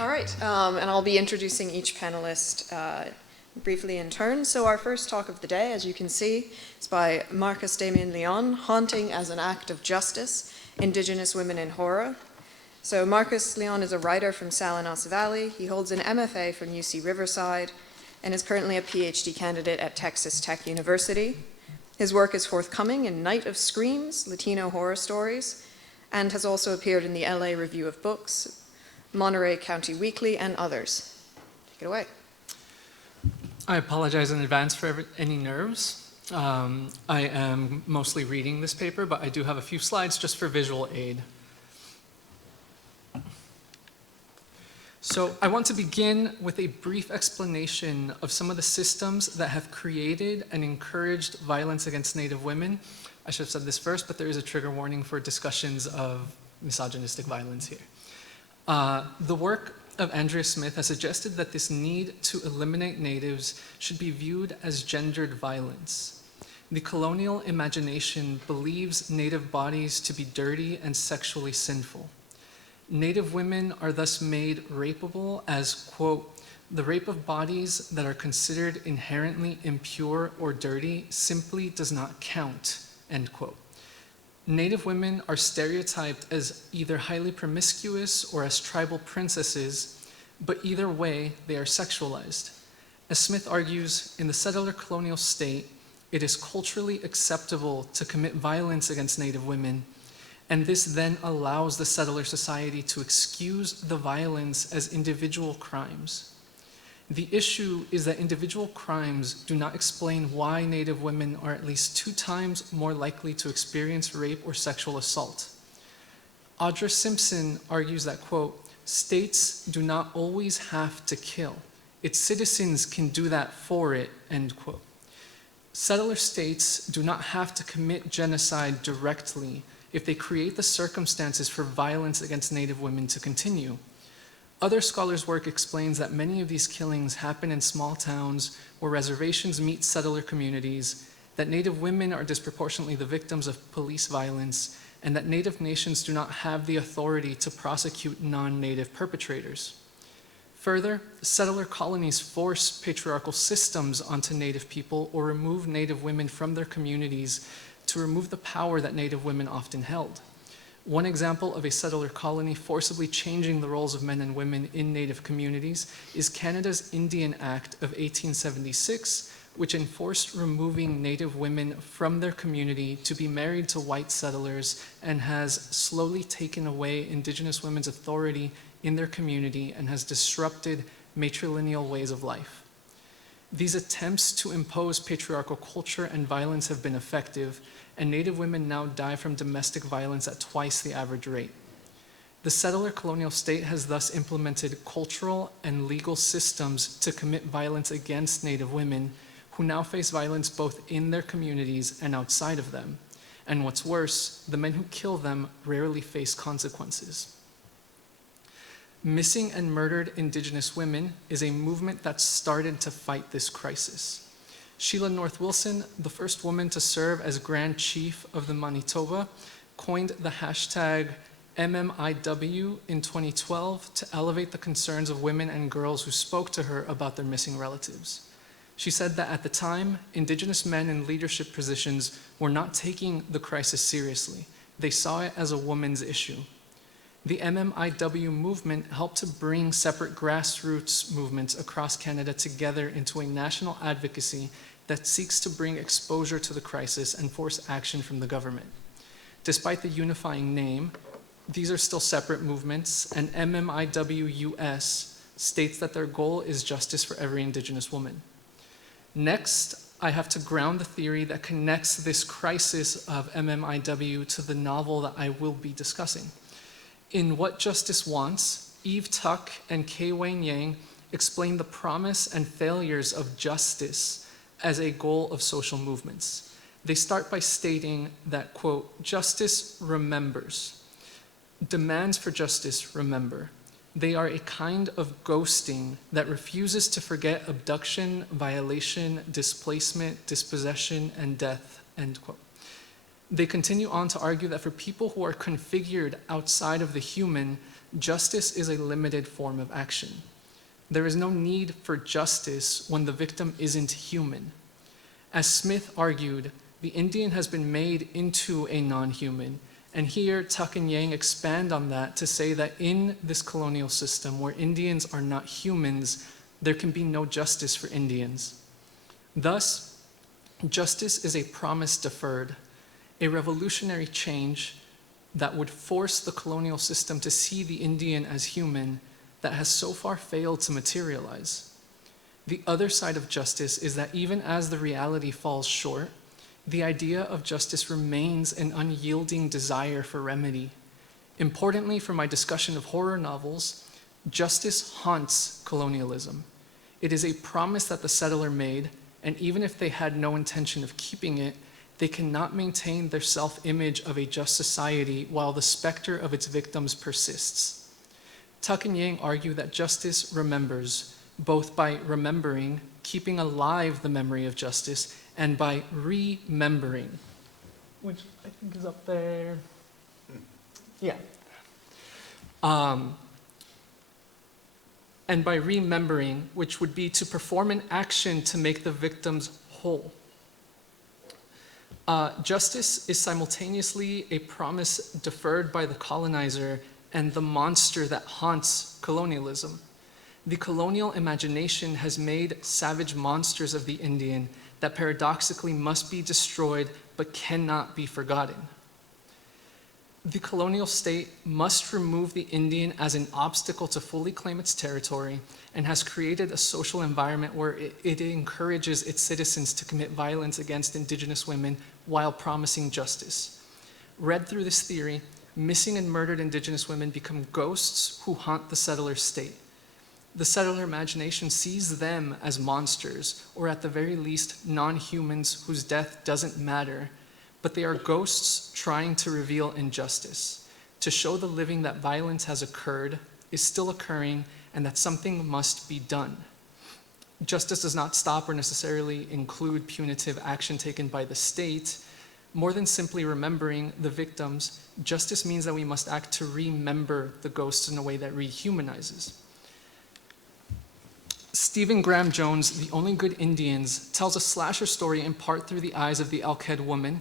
All right, and I'll be introducing each panelist briefly in turn. So our first talk of the day, as you can see, is by Marcus Damian Leon, Haunting as an Act of Justice, Indigenous Women in Horror. So Marcus Leon is a writer from Salinas Valley. He holds an MFA from UC Riverside and is currently a PhD candidate at Texas Tech University. His work is forthcoming in Night of Screams, Latino Horror Stories, and has also appeared in the LA Review of Books, Monterey County Weekly, and others. Take it away. I apologize in advance for any nerves. I am mostly reading this paper, but I do have a few slides just for visual aid. So I want to begin with a brief explanation of some of the systems that have created and encouraged violence against Native women. I should have said this first, but there is a trigger warning for discussions of misogynistic violence here. The work of Andrea Smith has suggested that this need to eliminate natives should be viewed as gendered violence. The colonial imagination believes native bodies to be dirty and sexually sinful. Native women are thus made rapeable as, quote, the rape of bodies that are considered inherently impure or dirty simply does not count, end quote. Native women are stereotyped as either highly promiscuous or as tribal princesses, but either way, they are sexualized. As Smith argues, in the settler colonial state, it is culturally acceptable to commit violence against Native women, and this then allows the settler society to excuse the violence as individual crimes. The issue is that individual crimes do not explain why Native women are at least 2 times more likely to experience rape or sexual assault. Audra Simpson argues that, quote, states do not always have to kill. Its citizens can do that for it, end quote. Settler states do not have to commit genocide directly if they create the circumstances for violence against Native women to continue. Other scholars' work explains that many of these killings happen in small towns where reservations meet settler communities, that Native women are disproportionately the victims of police violence, and that Native nations do not have the authority to prosecute non-Native perpetrators. Further, settler colonies force patriarchal systems onto Native people or remove Native women from their communities to remove the power that Native women often held. One example of a settler colony forcibly changing the roles of men and women in Native communities is Canada's Indian Act of 1876, which enforced removing Native women from their community to be married to white settlers and has slowly taken away Indigenous women's authority in their community and has disrupted matrilineal ways of life. These attempts to impose patriarchal culture and violence have been effective, and Native women now die from domestic violence at twice the average rate. The settler colonial state has thus implemented cultural and legal systems to commit violence against Native women, who now face violence both in their communities and outside of them. And what's worse, the men who kill them rarely face consequences. Missing and Murdered Indigenous Women is a movement that started to fight this crisis. Sheila North Wilson, the first woman to serve as Grand Chief of the Manitoba, coined the hashtag MMIW in 2012 to elevate the concerns of women and girls who spoke to her about their missing relatives. She said that at the time, Indigenous men in leadership positions were not taking the crisis seriously. They saw it as a woman's issue. The MMIW movement helped to bring separate grassroots movements across Canada together into a national advocacy that seeks to bring exposure to the crisis and force action from the government. Despite the unifying name, these are still separate movements, and MMIW US states that their goal is justice for every Indigenous woman. Next, I have to ground the theory that connects this crisis of MMIW to the novel that I will be discussing. In What Justice Wants, Eve Tuck and Kay Wayne Yang explain the promise and failures of justice as a goal of social movements. They start by stating that, quote, justice remembers. Demands for justice remember. They are a kind of ghosting that refuses to forget abduction, violation, displacement, dispossession, and death, end quote. They continue on to argue that for people who are configured outside of the human, justice is a limited form of action. There is no need for justice when the victim isn't human. As Smith argued, the Indian has been made into a non-human, and here Tuck and Yang expand on that to say that in this colonial system where Indians are not humans, there can be no justice for Indians. Thus, justice is a promise deferred, a revolutionary change that would force the colonial system to see the Indian as human that has so far failed to materialize. The other side of justice is that even as the reality falls short, the idea of justice remains an unyielding desire for remedy. Importantly, for my discussion of horror novels, justice haunts colonialism. It is a promise that the settler made, and even if they had no intention of keeping it, they cannot maintain their self-image of a just society while the specter of its victims persists. Tuck and Yang argue that justice remembers, both by remembering, keeping alive the memory of justice, and by remembering, which I think is up there. Yeah. And by remembering, which would be to perform an action to make the victims whole. Justice is simultaneously a promise deferred by the colonizer and the monster that haunts colonialism. The colonial imagination has made savage monsters of the Indian that paradoxically must be destroyed but cannot be forgotten. The colonial state must remove the Indian as an obstacle to fully claim its territory and has created a social environment where it encourages its citizens to commit violence against indigenous women while promising justice. Read through this theory, missing and murdered indigenous women become ghosts who haunt the settler state. The settler imagination sees them as monsters, or at the very least, non-humans whose death doesn't matter, but they are ghosts trying to reveal injustice, to show the living that violence has occurred, is still occurring, and that something must be done. Justice does not stop or necessarily include punitive action taken by the state. More than simply remembering the victims, justice means that we must act to remember the ghosts in a way that rehumanizes. Stephen Graham Jones' The Only Good Indians tells a slasher story in part through the eyes of the elk-head woman,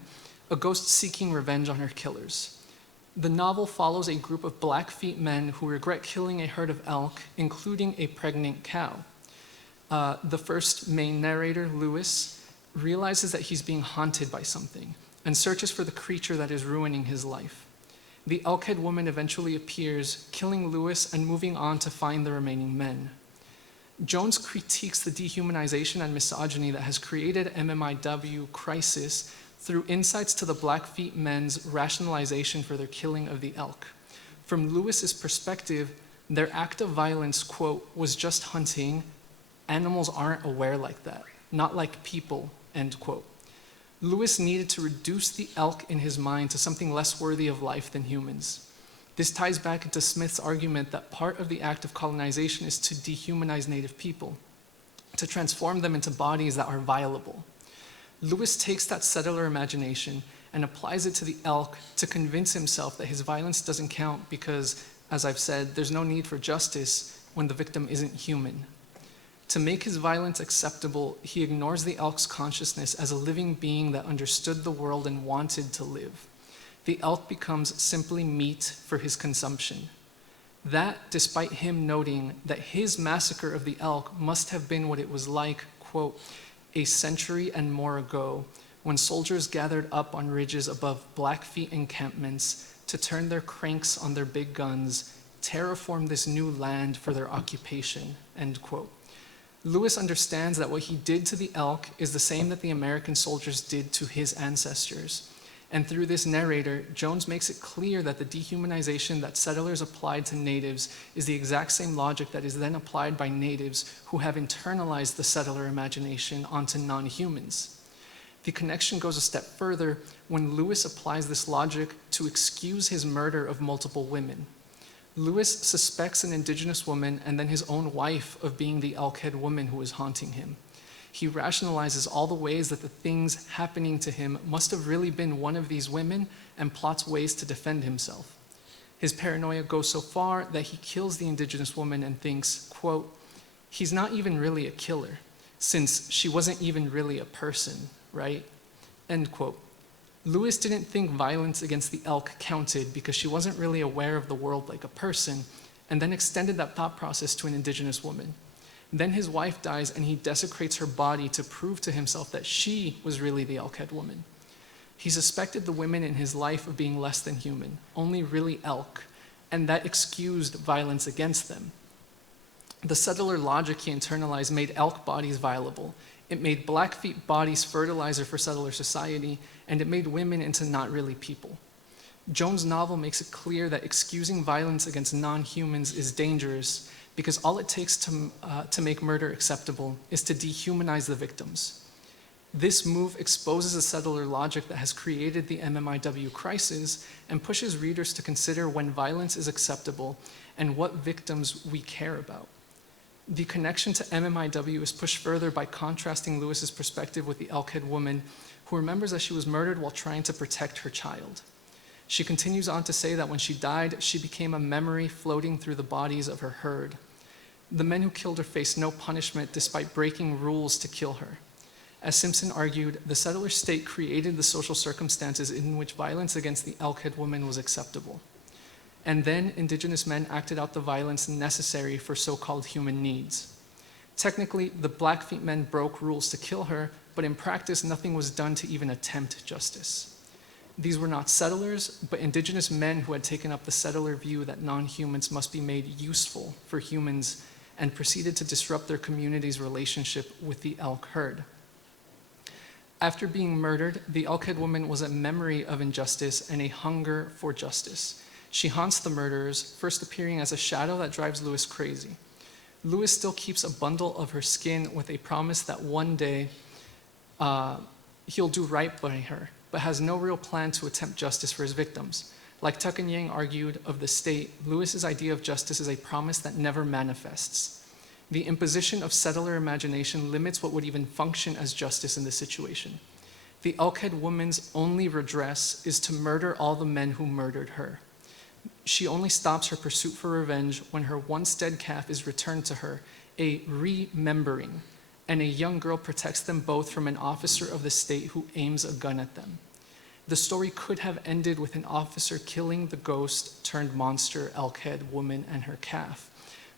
a ghost seeking revenge on her killers. The novel follows a group of Blackfeet men who regret killing a herd of elk, including a pregnant cow. The first main narrator, Lewis, realizes that he's being haunted by something and searches for the creature that is ruining his life. The elk-head woman eventually appears, killing Lewis and moving on to find the remaining men. Jones critiques the dehumanization and misogyny that has created MMIW crisis through insights to the Blackfeet men's rationalization for their killing of the elk. From Lewis's perspective, their act of violence, quote, was just hunting. Animals aren't aware like that, not like people, end quote. Lewis needed to reduce the elk in his mind to something less worthy of life than humans. This ties back into Smith's argument that part of the act of colonization is to dehumanize Native people, to transform them into bodies that are violable. Lewis takes that settler imagination and applies it to the elk to convince himself that his violence doesn't count because, as I've said, there's no need for justice when the victim isn't human. To make his violence acceptable, he ignores the elk's consciousness as a living being that understood the world and wanted to live. The elk becomes simply meat for his consumption. That, despite him noting that his massacre of the elk must have been what it was like, quote, a century and more ago, when soldiers gathered up on ridges above Blackfeet encampments to turn their cranks on their big guns, terraform this new land for their occupation, end quote. Lewis understands that what he did to the elk is the same that the American soldiers did to his ancestors. And through this narrator, Jones makes it clear that the dehumanization that settlers applied to natives is the exact same logic that is then applied by natives who have internalized the settler imagination onto non-humans. The connection goes a step further when Lewis applies this logic to excuse his murder of multiple women. Lewis suspects an indigenous woman and then his own wife of being the elk-head woman who is haunting him. He rationalizes all the ways that the things happening to him must have really been one of these women and plots ways to defend himself. His paranoia goes so far that he kills the indigenous woman and thinks, quote, "He's not even really a killer, since she wasn't even really a person, right?" End quote. Lewis didn't think violence against the elk counted because she wasn't really aware of the world like a person, and then extended that thought process to an indigenous woman. Then his wife dies and he desecrates her body to prove to himself that she was really the elk-head woman. He suspected the women in his life of being less than human, only really elk, and that excused violence against them. The settler logic he internalized made elk bodies violable. It made Blackfeet bodies fertilizer for settler society, and it made women into not really people. Jones' novel makes it clear that excusing violence against non-humans is dangerous because all it takes to make murder acceptable is to dehumanize the victims. This move exposes a settler logic that has created the MMIW crisis and pushes readers to consider when violence is acceptable and what victims we care about. The connection to MMIW is pushed further by contrasting Lewis's perspective with the elk-head woman who remembers that she was murdered while trying to protect her child. She continues on to say that when she died, she became a memory floating through the bodies of her herd. The men who killed her faced no punishment despite breaking rules to kill her. As Simpson argued, the settler state created the social circumstances in which violence against the elk-head woman was acceptable. And then indigenous men acted out the violence necessary for so-called human needs. Technically, the Blackfeet men broke rules to kill her, but in practice, nothing was done to even attempt justice. These were not settlers, but indigenous men who had taken up the settler view that non-humans must be made useful for humans and proceeded to disrupt their community's relationship with the elk herd. After being murdered, the elk-head woman was a memory of injustice and a hunger for justice. She haunts the murderers, first appearing as a shadow that drives Lewis crazy. Lewis still keeps a bundle of her skin with a promise that one day he'll do right by her, but has no real plan to attempt justice for his victims. Like Tuck and Yang argued of the state, Lewis's idea of justice is a promise that never manifests. The imposition of settler imagination limits what would even function as justice in this situation. The elk-head woman's only redress is to murder all the men who murdered her. She only stops her pursuit for revenge when her once dead calf is returned to her, a remembering, and a young girl protects them both from an officer of the state who aims a gun at them. The story could have ended with an officer killing the ghost turned monster elk-head woman and her calf,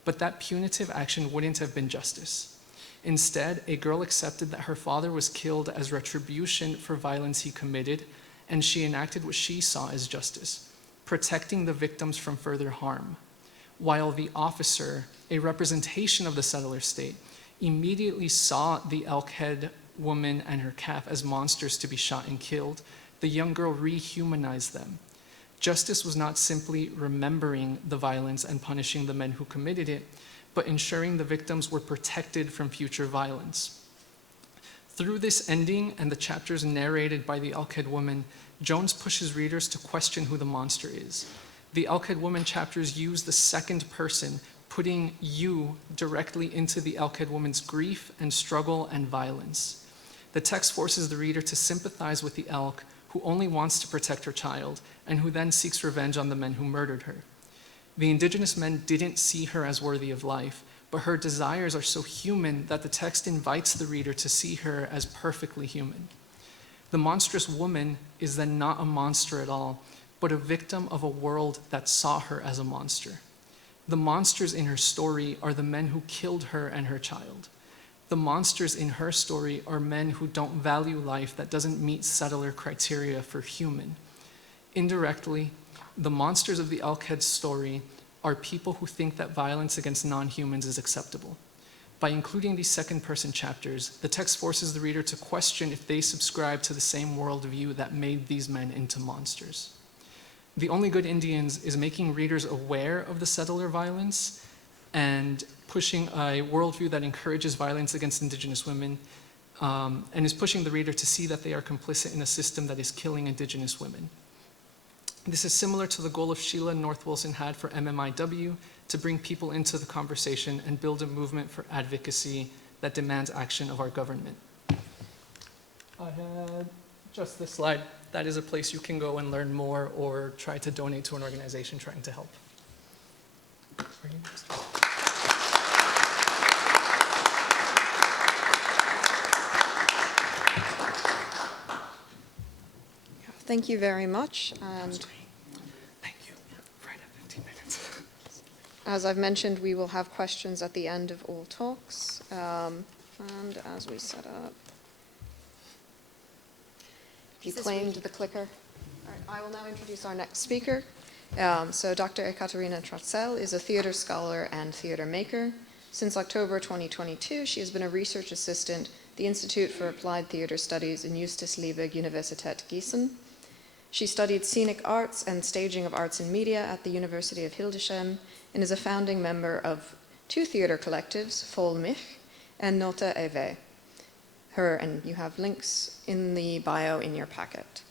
but that punitive action wouldn't have been justice. Instead, a girl accepted that her father was killed as retribution for violence he committed, and she enacted what she saw as justice, protecting the victims from further harm, while the officer, a representation of the settler state, immediately saw the elk-head woman and her calf as monsters to be shot and killed. The young girl rehumanized them. Justice was not simply remembering the violence and punishing the men who committed it, but ensuring the victims were protected from future violence. Through this ending and the chapters narrated by the elk-head woman, Jones pushes readers to question who the monster is. The elk-head woman chapters use the second person, putting you directly into the elk-head woman's grief and struggle and violence. The text forces the reader to sympathize with the elk, who only wants to protect her child, and who then seeks revenge on the men who murdered her. The indigenous men didn't see her as worthy of life, but her desires are so human that the text invites the reader to see her as perfectly human. The monstrous woman is then not a monster at all, but a victim of a world that saw her as a monster. The monsters in her story are the men who killed her and her child. The monsters in her story are men who don't value life that doesn't meet settler criteria for human. Indirectly, the monsters of the elk-head story are people who think that violence against non-humans is acceptable. By including these second-person chapters, the text forces the reader to question if they subscribe to the same worldview that made these men into monsters. The Only Good Indians is making readers aware of the settler violence and pushing a worldview that encourages violence against indigenous women, and is pushing the reader to see that they are complicit in a system that is killing indigenous women. This is similar to the goal of Sheila North Wilson had for MMIW, to bring people into the conversation and build a movement for advocacy that demands action of our government. I had just this slide that is a place you can go and learn more or try to donate to an organization trying to help. Thank you very much. And thank you. Right at 15 minutes. as I've mentioned, we will have questions at the end of all talks. And as we set up, you claimed the clicker. All right, I will now introduce our next speaker. So Dr. Ekaterina Traschel is a theater scholar and theater maker. Since October 2022, she has been a research assistant at the Institute for Applied Theater Studies in Justus Liebig Universität Gießen. She studied scenic arts and staging of arts and media at the University of Hildesheim and is a founding member of 2 theater collectives, Voll Mich and Nota Eve. And you have links in the bio in your packet.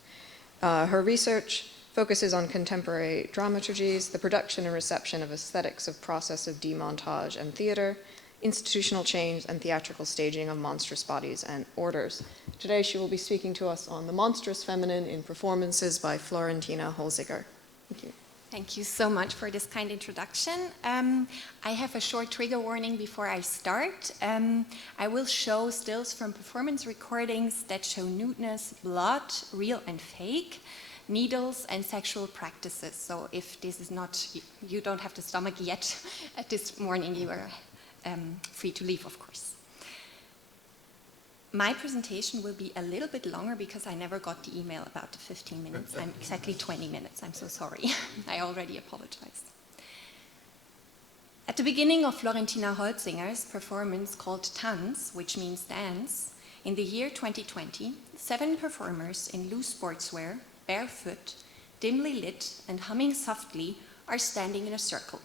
Her research focuses on contemporary dramaturgies, the production and reception of aesthetics of process of demontage and theater, institutional change, and theatrical staging of monstrous bodies and orders. Today she will be speaking to us on the monstrous feminine in performances by Florentina Holziger. Thank you. Thank you so much for this kind introduction. I have a short trigger warning before I start. I will show stills from performance recordings that show nudeness, blood, real and fake, needles, and sexual practices. So if this is not, you don't have the stomach yet at this morning, you are free to leave, of course. My presentation will be a little bit longer because I never got the email about the 15 minutes. I'm exactly 20 minutes. I'm so sorry. I already apologize. At the beginning of Florentina Holzinger's performance called Tanz, which means dance, in the year 2020, 7 performers in loose sportswear, barefoot, dimly lit, and humming softly are standing in a circle.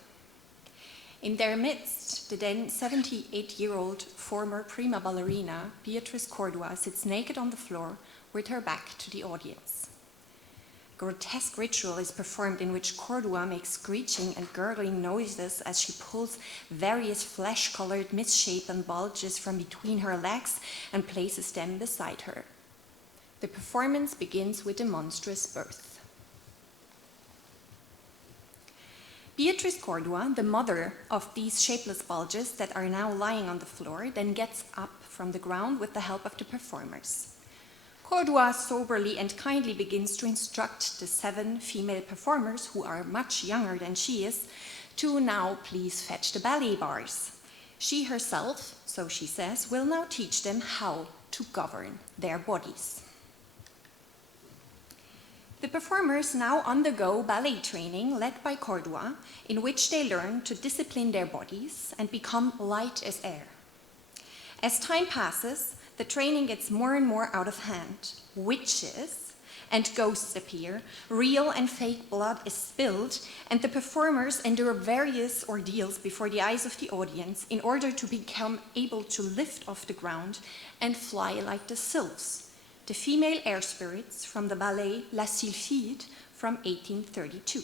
In their midst, the then 78-year-old former prima ballerina, Beatrice Cordua, sits naked on the floor with her back to the audience. A grotesque ritual is performed in which Cordua makes screeching and gurgling noises as she pulls various flesh-colored misshapen bulges from between her legs and places them beside her. The performance begins with a monstrous birth. Beatrice Cordua, the mother of these shapeless bulges that are now lying on the floor, then gets up from the ground with the help of the performers. Cordua soberly and kindly begins to instruct the 7 female performers, who are much younger than she is, to now please fetch the ballet bars. She herself, so she says, will now teach them how to govern their bodies. The performers now undergo ballet training led by Cordua, in which they learn to discipline their bodies and become light as air. As time passes, the training gets more and more out of hand. Witches and ghosts appear, real and fake blood is spilled, and the performers endure various ordeals before the eyes of the audience in order to become able to lift off the ground and fly like the sylphs, the female air spirits from the ballet La Sylphide from 1832.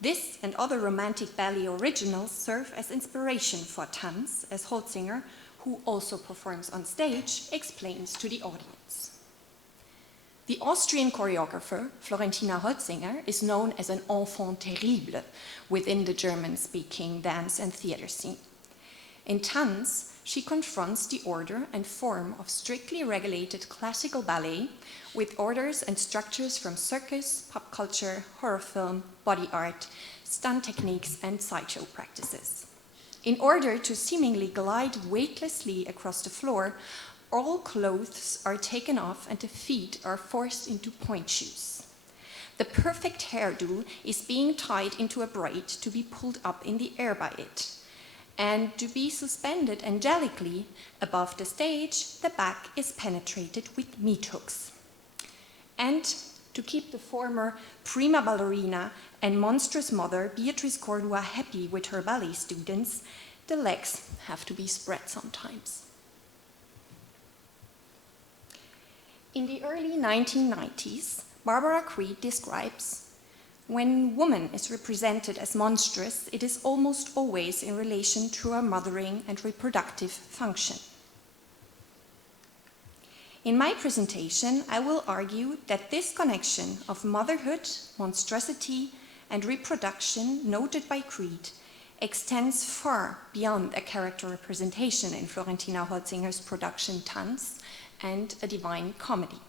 This and other romantic ballet originals serve as inspiration for Tanz, as Holzinger, who also performs on stage, explains to the audience. The Austrian choreographer, Florentina Holzinger, is known as an enfant terrible within the German-speaking dance and theater scene. In Tanz, she confronts the order and form of strictly regulated classical ballet with orders and structures from circus, pop culture, horror film, body art, stunt techniques, and sideshow practices. In order to seemingly glide weightlessly across the floor, all clothes are taken off and the feet are forced into point shoes. The perfect hairdo is being tied into a braid to be pulled up in the air by it. And to be suspended angelically above the stage, the back is penetrated with meat hooks. And to keep the former prima ballerina and monstrous mother, Beatrice Cordua, happy with her ballet students, the legs have to be spread sometimes. In the early 1990s, Barbara Creed describes, when woman is represented as monstrous, it is almost always in relation to her mothering and reproductive function. In my presentation, I will argue that this connection of motherhood, monstrosity, and reproduction noted by Creed extends far beyond a character representation in Florentina Holzinger's production Tanz and A Divine Comedy.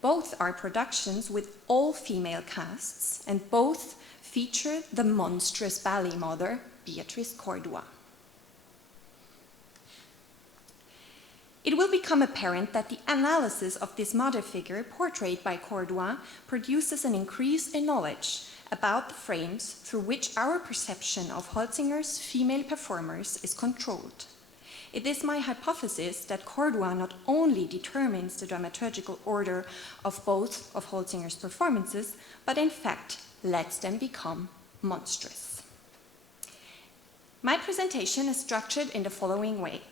Both are productions with all-female casts, and both feature the monstrous ballet mother, Beatrice Cordua. It will become apparent that the analysis of this mother figure portrayed by Cordua produces an increase in knowledge about the frames through which our perception of Holzinger's female performers is controlled. It is my hypothesis that Cordua not only determines the dramaturgical order of both of Holzinger's performances, but in fact lets them become monstrous. My presentation is structured in the following way.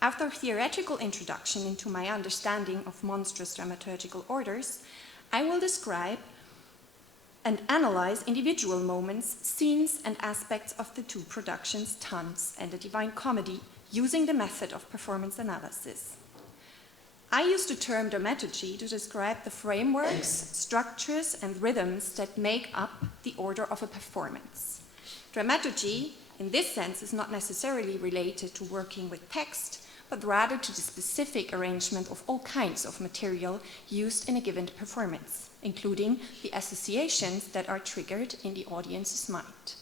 After a theoretical introduction into my understanding of monstrous dramaturgical orders, I will describe and analyze individual moments, scenes, and aspects of the two productions, Tanz and The Divine Comedy, using the method of performance analysis. I use the term dramaturgy to describe the frameworks, structures, and rhythms that make up the order of a performance. Dramaturgy, in this sense, is not necessarily related to working with text, but rather to the specific arrangement of all kinds of material used in a given performance, including the associations that are triggered in the audience's mind.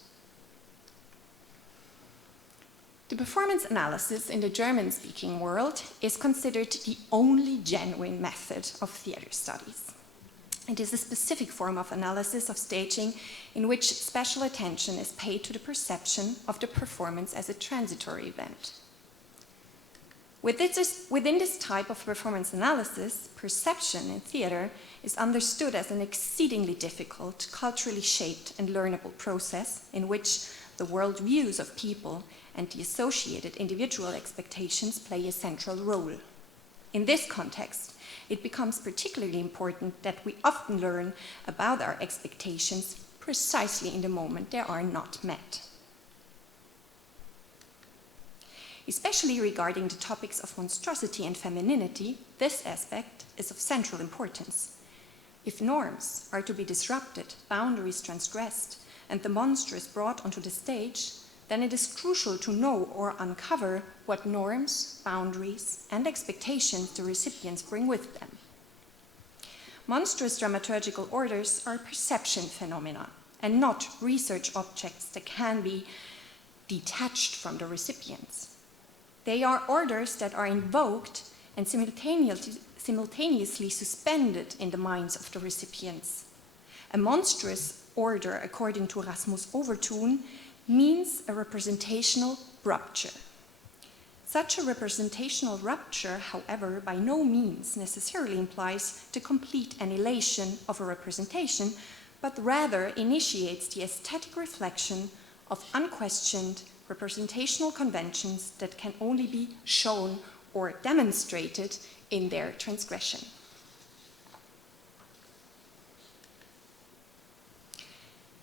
The performance analysis in the German-speaking world is considered the only genuine method of theater studies. It is a specific form of analysis of staging in which special attention is paid to the perception of the performance as a transitory event. Within this type of performance analysis, perception in theater is understood as an exceedingly difficult, culturally shaped and learnable process in which the worldviews of people and the associated individual expectations play a central role. In this context, it becomes particularly important that we often learn about our expectations precisely in the moment they are not met. Especially regarding the topics of monstrosity and femininity, this aspect is of central importance. If norms are to be disrupted, boundaries transgressed, and the monstrous brought onto the stage, then it is crucial to know or uncover what norms, boundaries, and expectations the recipients bring with them. Monstrous dramaturgical orders are perception phenomena and not research objects that can be detached from the recipients. They are orders that are invoked and simultaneously suspended in the minds of the recipients. A monstrous order, according to Rasmus Overtoun, means a representational rupture. Such a representational rupture, however, by no means necessarily implies the complete annihilation of a representation, but rather initiates the aesthetic reflection of unquestioned representational conventions that can only be shown or demonstrated in their transgression.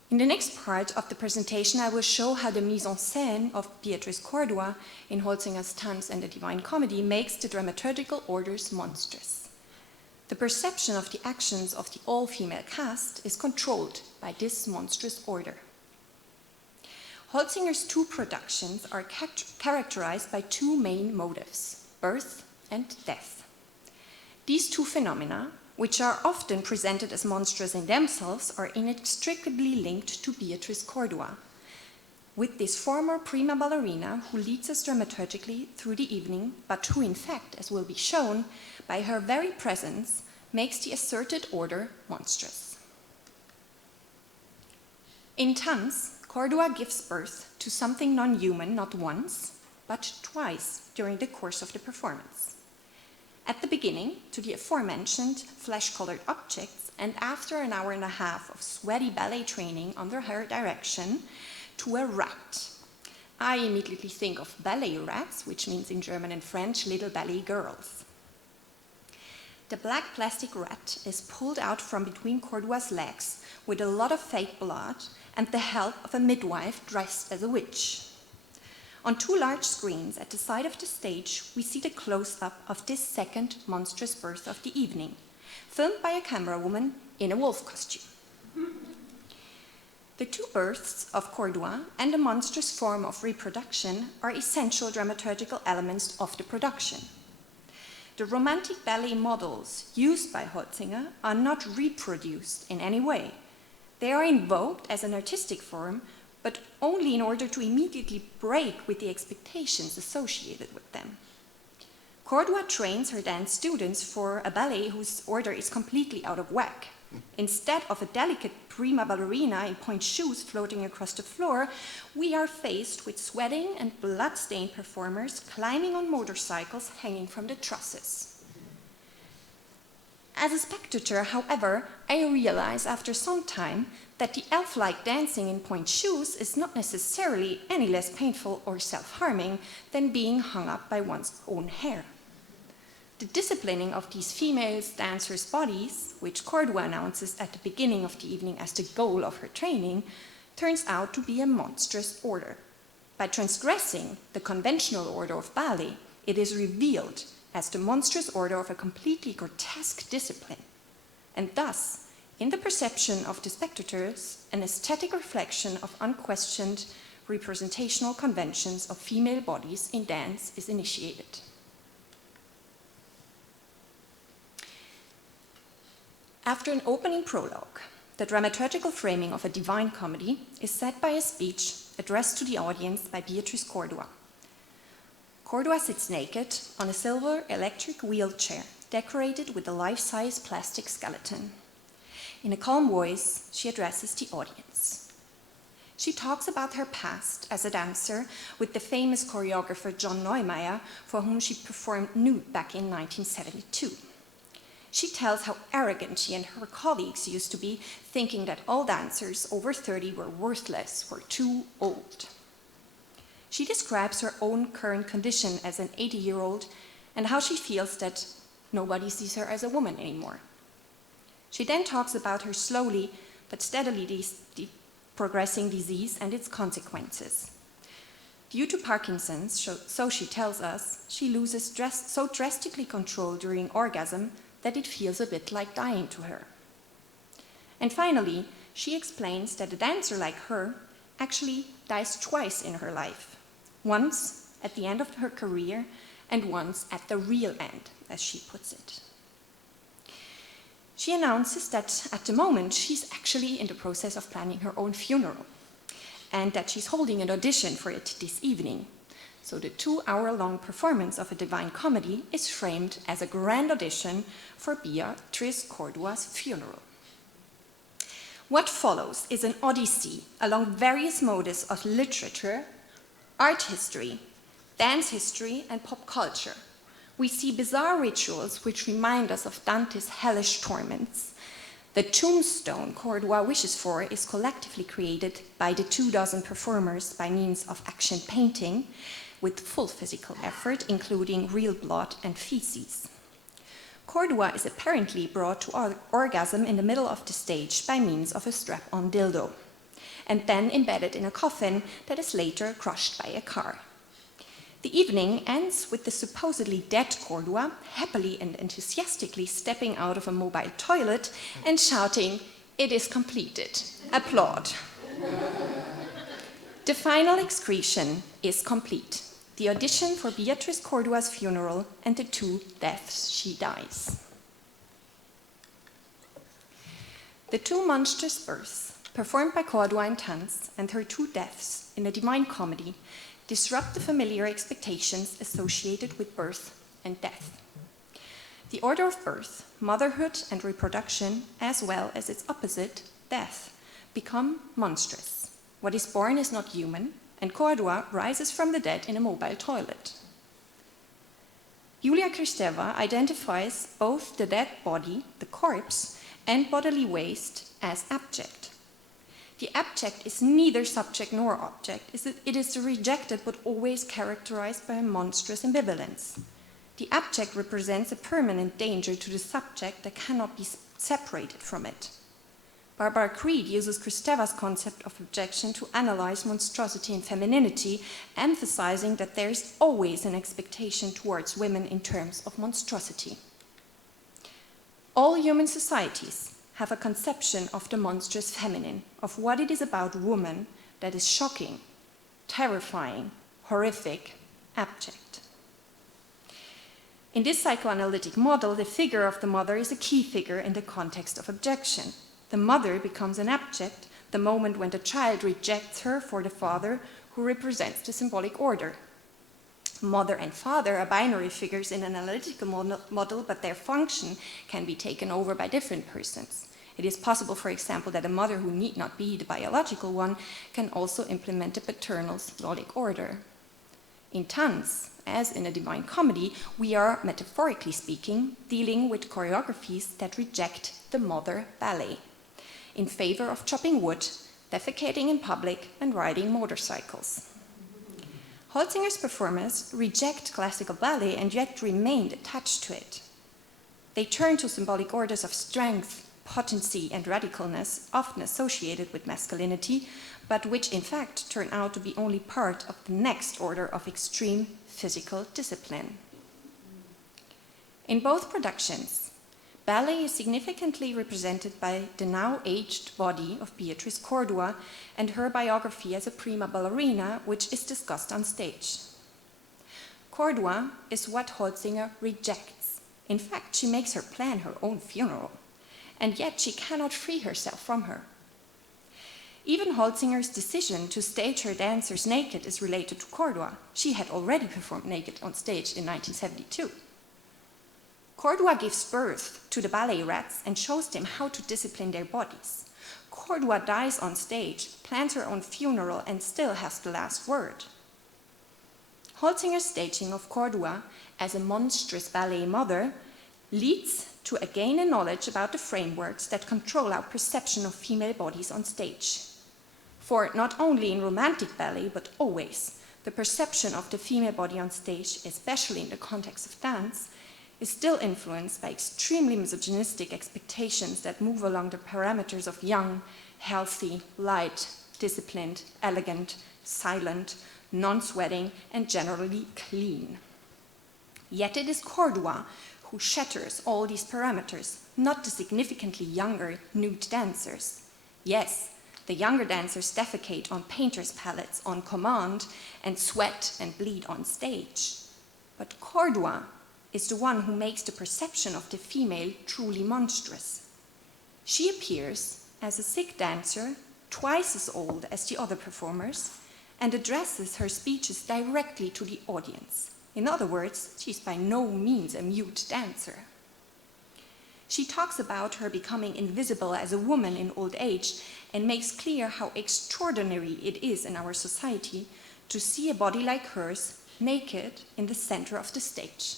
In the next part of the presentation, I will show how the mise en scène of Beatrice Cordua in Holzinger's Tanz and the Divine Comedy makes the dramaturgical orders monstrous. The perception of the actions of the all-female cast is controlled by this monstrous order. Holzinger's two productions are characterized by two main motives, birth and death. These two phenomena, which are often presented as monstrous in themselves, are inextricably linked to Beatrice Cordua, with this former prima ballerina who leads us dramaturgically through the evening, but who in fact, as will be shown, by her very presence, makes the asserted order monstrous. In Tanz, Cordua gives birth to something non-human not once, but twice during the course of the performance. At the beginning, to the aforementioned flesh-colored objects, and after an hour and a half of sweaty ballet training under her direction, to a rat. I immediately think of ballet rats, which means in German and French, little ballet girls. The black plastic rat is pulled out from between Cordua's legs with a lot of fake blood and the help of a midwife dressed as a witch. On 2 large screens at the side of the stage, we see the close-up of this second monstrous birth of the evening, filmed by a camera woman in a wolf costume. The 2 births of Cordua and the monstrous form of reproduction are essential dramaturgical elements of the production. The romantic ballet models used by Holzinger are not reproduced in any way. They are invoked as an artistic form, but only in order to immediately break with the expectations associated with them. Cordua trains her dance students for a ballet whose order is completely out of whack. Instead of a delicate prima ballerina in pointe shoes floating across the floor, we are faced with sweating and blood-stained performers climbing on motorcycles hanging from the trusses. As a spectator, however, I realize after some time that the elf-like dancing in pointe shoes is not necessarily any less painful or self-harming than being hung up by one's own hair. The disciplining of these female dancers' bodies, which Cordua announces at the beginning of the evening as the goal of her training, turns out to be a monstrous order. By transgressing the conventional order of ballet, it is revealed as the monstrous order of a completely grotesque discipline, and thus, in the perception of the spectators, an aesthetic reflection of unquestioned representational conventions of female bodies in dance is initiated. After an opening prologue, the dramaturgical framing of a divine comedy is set by a speech addressed to the audience by Beatrice Cordua. Cordua sits naked on a silver electric wheelchair decorated with a life-size plastic skeleton. In a calm voice, she addresses the audience. She talks about her past as a dancer with the famous choreographer John Neumeier, for whom she performed nude back in 1972. She tells how arrogant she and her colleagues used to be, thinking that all dancers over 30 were worthless, were too old. She describes her own current condition as an 80-year-old and how she feels that nobody sees her as a woman anymore. She then talks about her slowly but steadily progressing disease and its consequences. Due to Parkinson's, so she tells us, she loses so drastically control during orgasm that it feels a bit like dying to her. And finally, she explains that a dancer like her actually dies twice in her life. Once at the end of her career and once at the real end, as she puts it. She announces that at the moment she's actually in the process of planning her own funeral and that she's holding an audition for it this evening. So the 2-hour-long performance of a divine comedy is framed as a grand audition for Beatrice Cordua's funeral. What follows is an odyssey along various modes of literature, art history, dance history, and pop culture. We see bizarre rituals which remind us of Dante's hellish torments. The tombstone Cordua wishes for is collectively created by the 24 performers by means of action painting, with full physical effort, including real blood and feces. Cordua is apparently brought to orgasm in the middle of the stage by means of a strap-on dildo, and then embedded in a coffin that is later crushed by a car. The evening ends with the supposedly dead Cordua happily and enthusiastically stepping out of a mobile toilet and shouting, "It is completed. Applaud." The final excretion is complete. The audition for Beatrice Cordua's funeral and the 2 deaths she dies. The 2 monstrous births, performed by Cordua in Tanz, and her 2 deaths in the Divine Comedy, disrupt the familiar expectations associated with birth and death. The order of birth, motherhood and reproduction, as well as its opposite, death, become monstrous. What is born is not human, and Cordua rises from the dead in a mobile toilet. Julia Kristeva identifies both the dead body, the corpse, and bodily waste as abject. The abject is neither subject nor object. It is the rejected but always characterized by a monstrous ambivalence. The abject represents a permanent danger to the subject that cannot be separated from it. Barbara Creed uses Kristeva's concept of objection to analyze monstrosity and femininity, emphasizing that there is always an expectation towards women in terms of monstrosity. All human societies have a conception of the monstrous feminine, of what it is about woman that is shocking, terrifying, horrific, abject. In this psychoanalytic model, the figure of the mother is a key figure in the context of objection. The mother becomes an abject the moment when the child rejects her for the father who represents the symbolic order. Mother and father are binary figures in an analytical model, but their function can be taken over by different persons. It is possible, for example, that a mother who need not be the biological one can also implement the paternal symbolic order. In Tanz, as in a Divine Comedy, we are, metaphorically speaking, dealing with choreographies that reject the mother ballet in favor of chopping wood, defecating in public, and riding motorcycles. Holzinger's performers reject classical ballet and yet remained attached to it. They turn to symbolic orders of strength, potency, and radicalness, often associated with masculinity, but which in fact turn out to be only part of the next order of extreme physical discipline. In both productions, ballet is significantly represented by the now aged body of Beatrice Cordua and her biography as a prima ballerina, which is discussed on stage. Cordua is what Holzinger rejects. In fact, she makes her plan her own funeral, and yet she cannot free herself from her. Even Holzinger's decision to stage her dancers naked is related to Cordua. She had already performed naked on stage in 1972. Cordua gives birth to the ballet rats and shows them how to discipline their bodies. Cordua dies on stage, plans her own funeral, and still has the last word. Holzinger's staging of Cordua as a monstrous ballet mother leads to a gain in knowledge about the frameworks that control our perception of female bodies on stage. For not only in romantic ballet, but always, the perception of the female body on stage, especially in the context of dance, is still influenced by extremely misogynistic expectations that move along the parameters of young, healthy, light, disciplined, elegant, silent, non-sweating, and generally clean. Yet it is Cordua who shatters all these parameters, not the significantly younger nude dancers. Yes, the younger dancers defecate on painters' palettes on command and sweat and bleed on stage. But Cordua is the one who makes the perception of the female truly monstrous. She appears as a sick dancer, twice as old as the other performers, and addresses her speeches directly to the audience. In other words, she's by no means a mute dancer. She talks about her becoming invisible as a woman in old age and makes clear how extraordinary it is in our society to see a body like hers naked in the center of the stage.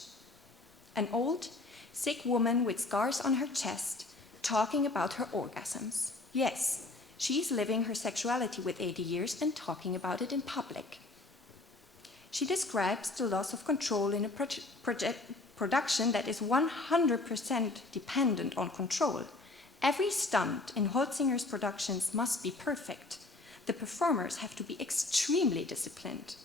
An old, sick woman with scars on her chest talking about her orgasms. Yes, she's living her sexuality with 80 years and talking about it in public. She describes the loss of control in a production that is 100% dependent on control. Every stunt in Holzinger's productions must be perfect. The performers have to be extremely disciplined.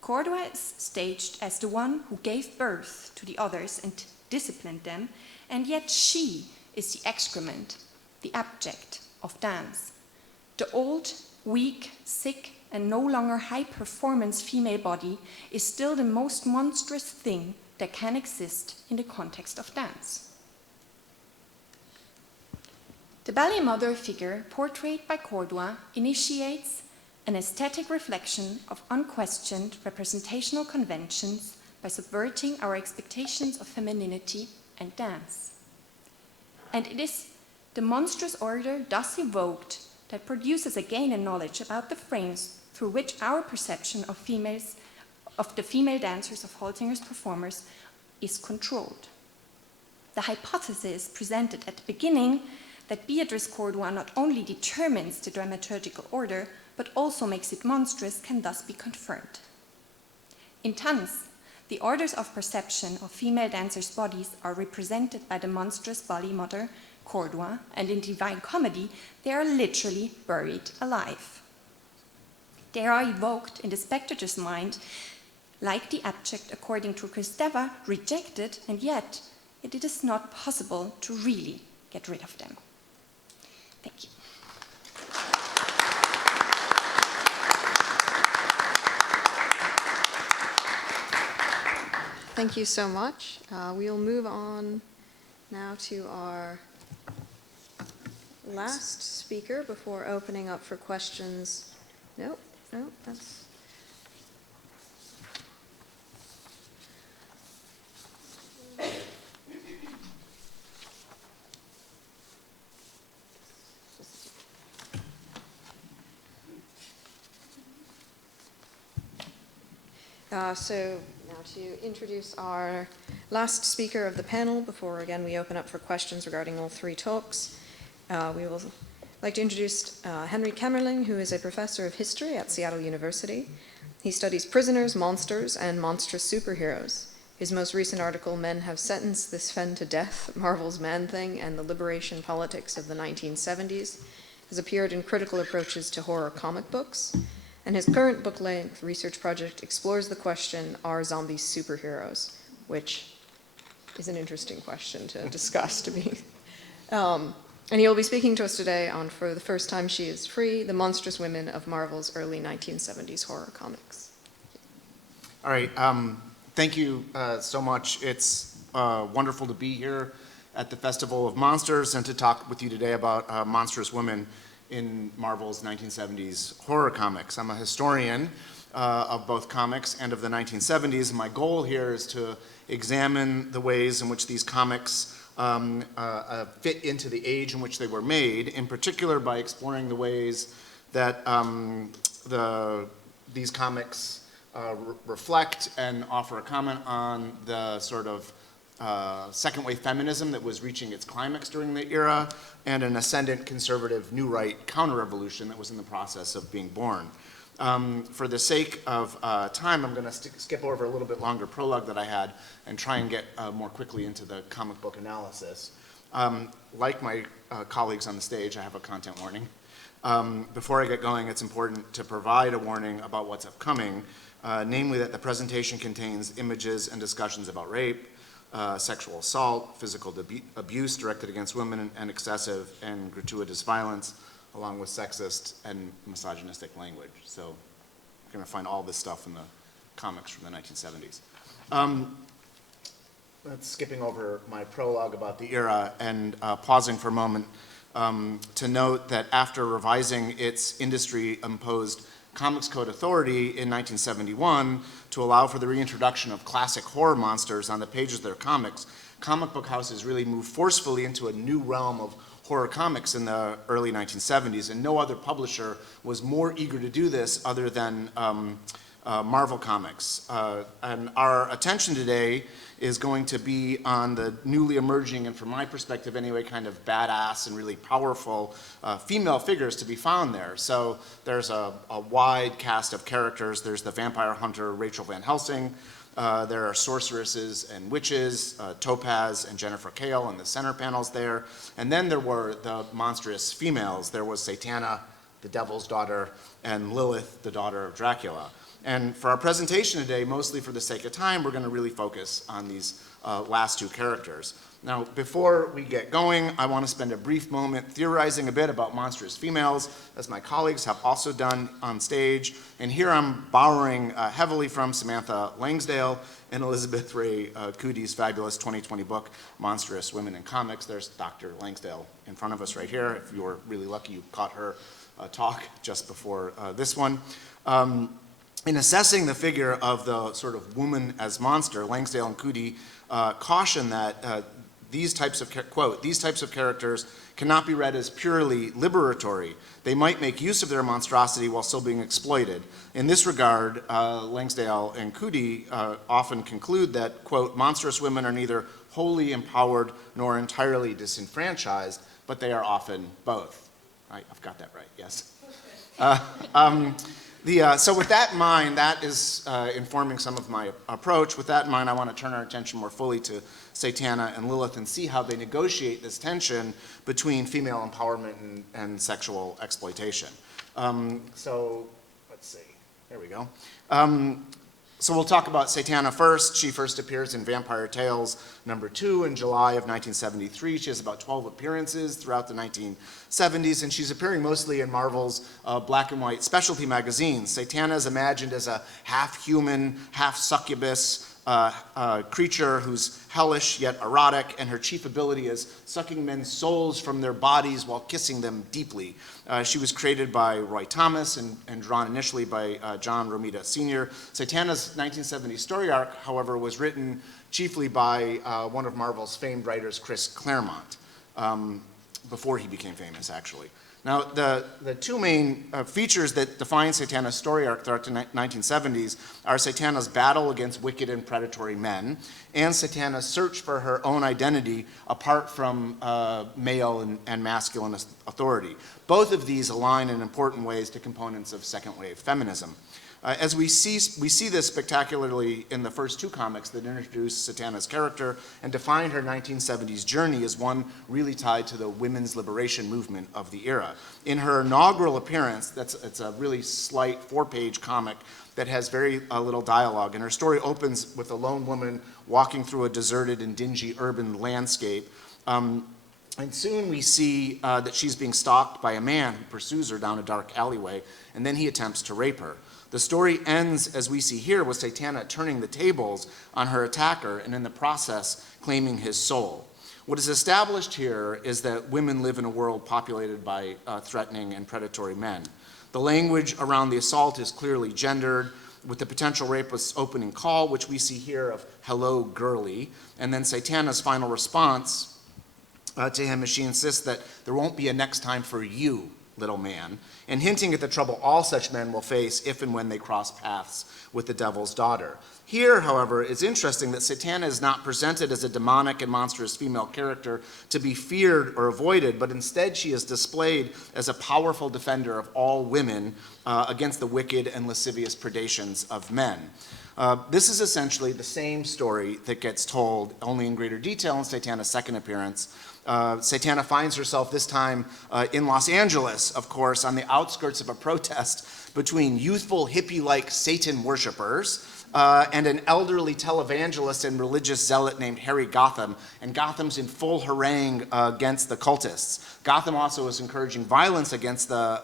Cordua is staged as the one who gave birth to the others and disciplined them, and yet she is the excrement, the abject of dance. The old, weak, sick, and no longer high-performance female body is still the most monstrous thing that can exist in the context of dance. The ballet mother figure portrayed by Cordua initiates an aesthetic reflection of unquestioned representational conventions by subverting our expectations of femininity and dance. And it is the monstrous order thus evoked that produces a gain in knowledge about the frames through which our perception of the female dancers of Holzinger's performers is controlled. The hypothesis presented at the beginning that Beatrice Cordua not only determines the dramaturgical order, but also makes it monstrous, can thus be confirmed. In Tanz, the orders of perception of female dancers' bodies are represented by the monstrous ballet mother Cordua, and in Divine Comedy, they are literally buried alive. They are evoked in the spectator's mind like the abject, according to Kristeva, rejected, and yet it is not possible to really get rid of them. Thank you. Thank you so much. We'll move on now to our last speaker before opening up for questions. Nope, that's... So now to introduce our last speaker of the panel before, again, we open up for questions regarding all three talks. We will like to introduce Henry Kammerling, who is a professor of history at Seattle University. He studies prisoners, monsters, and monstrous superheroes. His most recent article, Men Have Sentenced This Fen to Death, Marvel's Man-Thing and the Liberation Politics of the 1970s, has appeared in Critical Approaches to Horror Comic Books. And his current book-length research project explores the question, are zombies superheroes? Which is an interesting question to discuss, to me. And he'll be speaking to us today on For the First Time She Is Free, the Monstrous Women of Marvel's early 1970s horror comics. All right, thank you so much. It's wonderful to be here at the Festival of Monsters and to talk with you today about Monstrous Women in Marvel's 1970s horror comics. I'm a historian of both comics and of the 1970s, and my goal here is to examine the ways in which these comics fit into the age in which they were made, in particular by exploring the ways that these comics reflect and offer a comment on the sort of second wave feminism that was reaching its climax during the era, and an ascendant conservative new right counter-revolution that was in the process of being born. For the sake of time, I'm going to skip over a little bit longer prologue that I had and try and get more quickly into the comic book analysis. Like my colleagues on the stage, I have a content warning. Before I get going, it's important to provide a warning about what's upcoming, namely that the presentation contains images and discussions about rape, sexual assault, physical abuse directed against women, and excessive and gratuitous violence, along with sexist and misogynistic language. So you're going to find all this stuff in the comics from the 1970s. Skipping over my prologue about the era and pausing for a moment to note that after revising its industry-imposed Comics Code Authority in 1971 to allow for the reintroduction of classic horror monsters on the pages of their comics, comic book houses really moved forcefully into a new realm of horror comics in the early 1970s, and no other publisher was more eager to do this other than Marvel Comics. And our attention today is going to be on the newly emerging, and from my perspective anyway, kind of badass and really powerful female figures to be found there. So there's a wide cast of characters. There's the vampire hunter Rachel Van Helsing. There are sorceresses and witches, Topaz and Jennifer Kale in the center panels there. And then there were the monstrous females. There was Satana, the devil's daughter, and Lilith, the daughter of Dracula. And for our presentation today, mostly for the sake of time, we're going to really focus on these last two characters. Now, before we get going, I want to spend a brief moment theorizing a bit about monstrous females, as my colleagues have also done on stage. And here I'm borrowing heavily from Samantha Langsdale and Elizabeth Ray Cootie's fabulous 2020 book, Monstrous Women in Comics. There's Dr. Langsdale in front of us right here. If you were really lucky, you caught her talk just before this one. In assessing the figure of the sort of woman as monster, Langsdale and Cootie caution that these types of, quote, these types of characters cannot be read as purely liberatory. They might make use of their monstrosity while still being exploited. In this regard, Langsdale and Cootie often conclude that, quote, monstrous women are neither wholly empowered nor entirely disenfranchised, but they are often both. I've got that right, yes. So with that in mind, that is informing some of my approach. With that in mind, I want to turn our attention more fully to Satana and Lilith and see how they negotiate this tension between female empowerment and sexual exploitation. So let's see. There we go. So we'll talk about Satana first. She first appears in Vampire Tales #2 in July of 1973. She has about 12 appearances throughout the 1970s, and she's appearing mostly in Marvel's black and white specialty magazines. Satana is imagined as a half-human, half-succubus creature who's hellish yet erotic, and her chief ability is sucking men's souls from their bodies while kissing them deeply. She was created by Roy Thomas and drawn initially by John Romita Sr. Satana's 1970 story arc, however, was written chiefly by one of Marvel's famed writers, Chris Claremont, before he became famous, actually. Now, the two main features that define Satana's story arc throughout the 1970s are Satana's battle against wicked and predatory men, and Satana's search for her own identity apart from male and masculine authority. Both of these align in important ways to components of second-wave feminism. As we see this spectacularly in the first two comics that introduce Satana's character and define her 1970s journey as one really tied to the women's liberation movement of the era. In her inaugural appearance, it's a really slight 4-page comic that has very little dialogue, and her story opens with a lone woman walking through a deserted and dingy urban landscape. And soon we see that she's being stalked by a man who pursues her down a dark alleyway, and then he attempts to rape her. The story ends, as we see here, with Satana turning the tables on her attacker and in the process claiming his soul. What is established here is that women live in a world populated by threatening and predatory men. The language around the assault is clearly gendered, with the potential rapist's opening call, which we see here of "hello, girlie," and then Satana's final response to him as she insists that there won't be a next time for you, little man, and hinting at the trouble all such men will face if and when they cross paths with the devil's daughter. Here, however, it's interesting that Satana is not presented as a demonic and monstrous female character to be feared or avoided, but instead she is displayed as a powerful defender of all women against the wicked and lascivious predations of men. This is essentially the same story that gets told, only in greater detail, in Satana's second appearance. Satana finds herself this time in Los Angeles, of course, on the outskirts of a protest between youthful hippie-like Satan worshipers and an elderly televangelist and religious zealot named Harry Gotham, and Gotham's in full harangue against the cultists. Gotham also is encouraging violence against the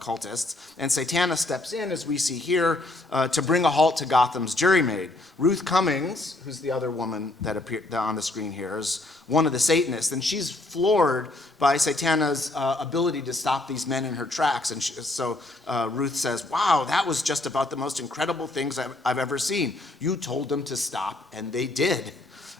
cultists, and Satana steps in, as we see here, to bring a halt to Gotham's jurymaid. Ruth Cummings, who's the other woman that appeared on the screen here, is one of the Satanists, and she's floored by Satana's ability to stop these men in her tracks. And so Ruth says, "Wow, that was just about the most incredible things I've ever seen. You told them to stop, and they did.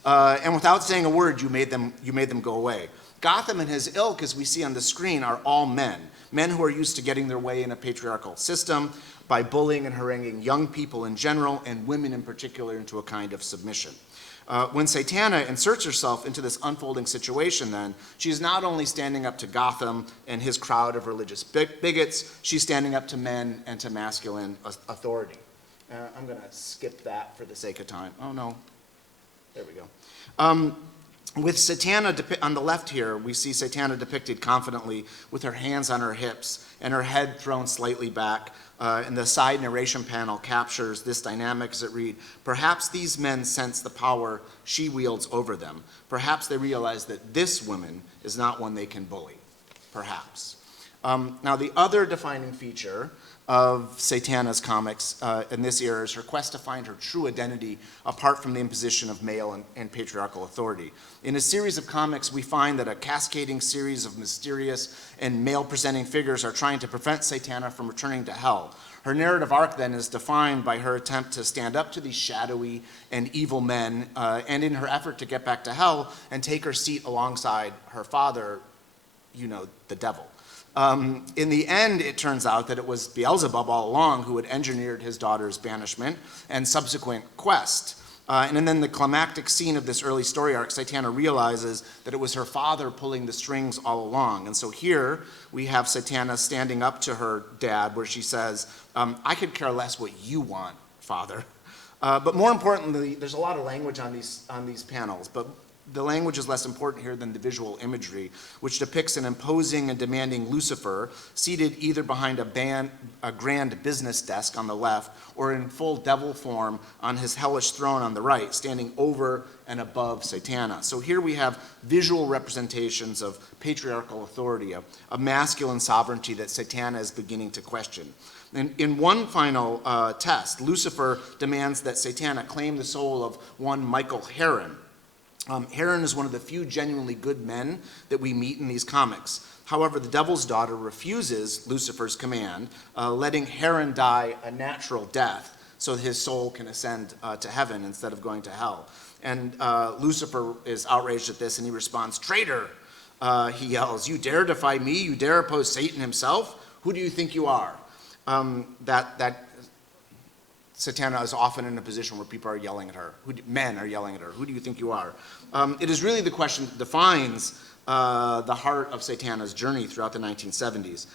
And without saying a word, you made them go away." Gotham and his ilk, as we see on the screen, are all men who are used to getting their way in a patriarchal system by bullying and haranguing young people in general and women in particular into a kind of submission. When Satana inserts herself into this unfolding situation, then, she is not only standing up to Gotham and his crowd of religious bigots, she's standing up to men and to masculine authority. I'm going to skip that for the sake of time. Oh, no. There we go. With Satana on the left here, we see Satana depicted confidently with her hands on her hips and her head thrown slightly back. And the side narration panel captures this dynamic as it reads, "Perhaps these men sense the power she wields over them. Perhaps they realize that this woman is not one they can bully." Perhaps. Now, the other defining feature of Satana's comics in this era is her quest to find her true identity apart from the imposition of male and patriarchal authority. In a series of comics, we find that a cascading series of mysterious and male-presenting figures are trying to prevent Satana from returning to hell. Her narrative arc, then, is defined by her attempt to stand up to these shadowy and evil men, and in her effort to get back to hell and take her seat alongside her father, the devil. In the end, it turns out that it was Beelzebub all along who had engineered his daughter's banishment and subsequent quest. And then the climactic scene of this early story arc, Satana realizes that it was her father pulling the strings all along. And so here we have Satana standing up to her dad where she says, I could care less what you want, father. But more importantly, there's a lot of language on these panels, but the language is less important here than the visual imagery, which depicts an imposing and demanding Lucifer seated either behind a grand business desk on the left or in full devil form on his hellish throne on the right, standing over and above Satana. So here we have visual representations of patriarchal authority, of masculine sovereignty that Satana is beginning to question. And in one final test, Lucifer demands that Satana claim the soul of one Michael Heron. Heron is one of the few genuinely good men that we meet in these comics. However, the Devil's Daughter refuses Lucifer's command, letting Heron die a natural death so that his soul can ascend to heaven instead of going to hell. And Lucifer is outraged at this, and he responds, "Traitor!" He yells, "You dare defy me? You dare oppose Satan himself? Who do you think you are?" Satana is often in a position where people are yelling at her. Men are yelling at her. Who do you think you are? It is really the question that defines the heart of Satana's journey throughout the 1970s.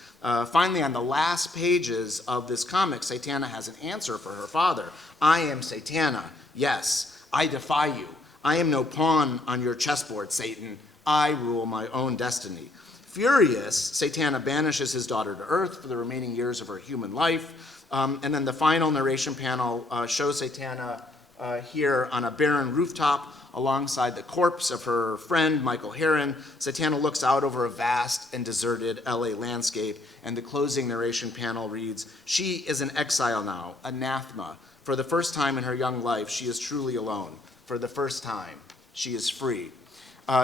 Finally, on the last pages of this comic, Satana has an answer for her father. I am Satana. Yes, I defy you. I am no pawn on your chessboard, Satan. I rule my own destiny. Furious, Satana banishes his daughter to Earth for the remaining years of her human life. And then the final narration panel shows Satana here on a barren rooftop alongside the corpse of her friend, Michael Heron. Satana looks out over a vast and deserted LA landscape, and the closing narration panel reads, "She is an exile now, anathema. For the first time in her young life, she is truly alone. For the first time, she is free."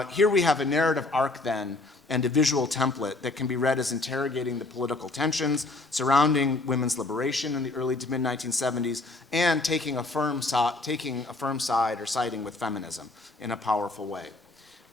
Here we have a narrative arc then, and a visual template that can be read as interrogating the political tensions surrounding women's liberation in the early to mid-1970s and taking a firm side or siding with feminism in a powerful way.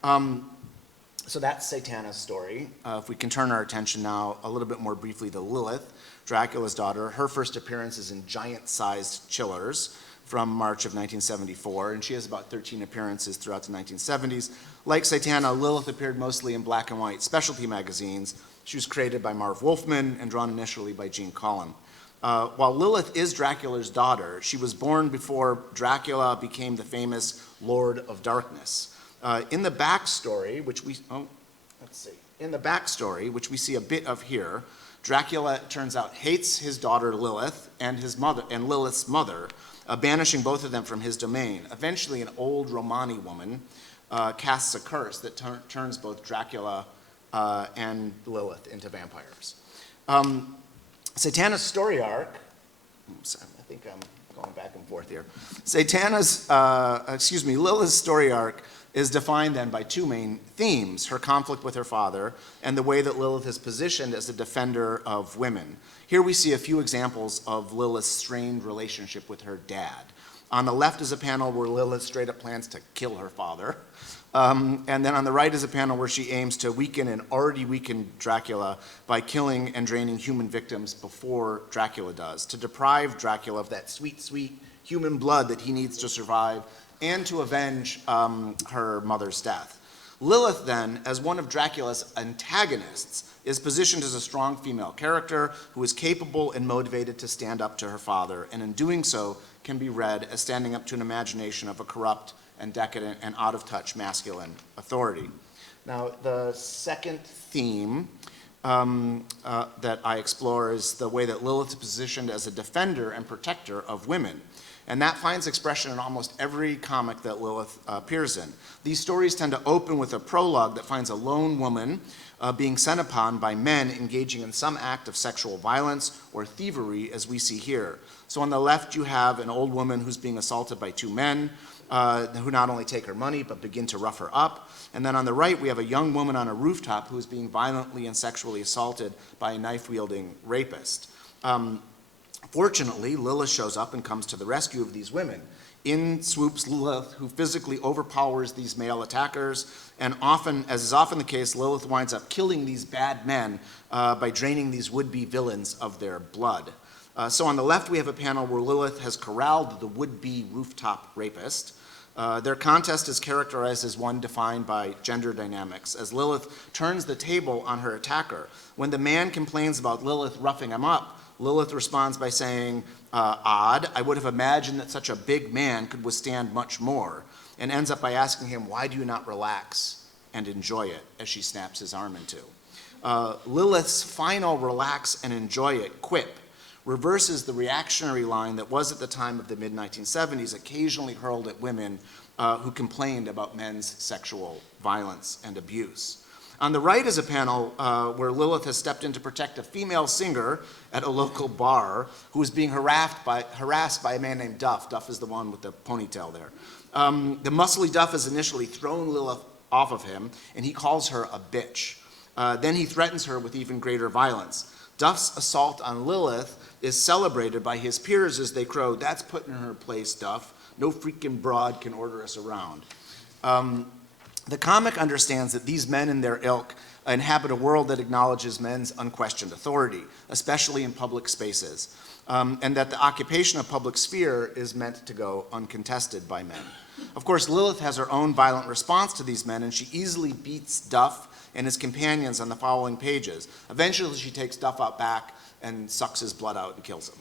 So that's Satana's story. If we can turn our attention now a little bit more briefly to Lilith, Dracula's daughter. Her first appearance is in Giant-Sized Chillers from March of 1974, and she has about 13 appearances throughout the 1970s. Like Satana, Lilith appeared mostly in black and white specialty magazines. She was created by Marv Wolfman and drawn initially by Gene Collin. While Lilith is Dracula's daughter, she was born before Dracula became the famous Lord of Darkness. In the backstory, which we see a bit of here, Dracula, it turns out, hates his daughter Lilith and Lilith's mother, banishing both of them from his domain. Eventually, an old Romani woman casts a curse that turns both Dracula and Lilith into vampires. Satana's story arc, I think I'm going back and forth here. Lilith's story arc is defined then by two main themes: her conflict with her father and the way that Lilith is positioned as a defender of women. Here we see a few examples of Lilith's strained relationship with her dad. On the left is a panel where Lilith straight up plans to kill her father. And then on the right is a panel where she aims to weaken an already weakened Dracula by killing and draining human victims before Dracula does, to deprive Dracula of that sweet, sweet human blood that he needs to survive and to avenge her mother's death. Lilith, then, as one of Dracula's antagonists, is positioned as a strong female character who is capable and motivated to stand up to her father, and in doing so can be read as standing up to an imagination of a corrupt and decadent and out-of-touch masculine authority. Now, the second theme that I explore is the way that Lilith is positioned as a defender and protector of women. And that finds expression in almost every comic that Lilith appears in. These stories tend to open with a prologue that finds a lone woman being sent upon by men engaging in some act of sexual violence or thievery, as we see here. So on the left, you have an old woman who's being assaulted by two men who not only take her money, but begin to rough her up. And then on the right, we have a young woman on a rooftop who is being violently and sexually assaulted by a knife-wielding rapist. Fortunately, Lilith shows up and comes to the rescue of these women. In swoops Lilith, who physically overpowers these male attackers, and often, as is often the case, Lilith winds up killing these bad men by draining these would-be villains of their blood. So on the left, we have a panel where Lilith has corralled the would-be rooftop rapist. Their contest is characterized as one defined by gender dynamics, as Lilith turns the table on her attacker. When the man complains about Lilith roughing him up, Lilith responds by saying, odd, I would have imagined that such a big man could withstand much more, and ends up by asking him, why do you not relax and enjoy it, as she snaps his arm in two. Lilith's final relax and enjoy it quip reverses the reactionary line that was at the time of the mid-1970s occasionally hurled at women who complained about men's sexual violence and abuse. On the right is a panel where Lilith has stepped in to protect a female singer at a local bar who was being harassed by a man named Duff. Duff is the one with the ponytail there. The muscly Duff has initially thrown Lilith off of him, and he calls her a bitch. Then he threatens her with even greater violence. Duff's assault on Lilith is celebrated by his peers as they crow, that's putting her in her place, Duff. No freaking broad can order us around. The comic understands that these men and their ilk inhabit a world that acknowledges men's unquestioned authority, especially in public spaces, and that the occupation of public sphere is meant to go uncontested by men. Of course, Lilith has her own violent response to these men, and she easily beats Duff and his companions on the following pages. Eventually, she takes Duff out back and sucks his blood out and kills him.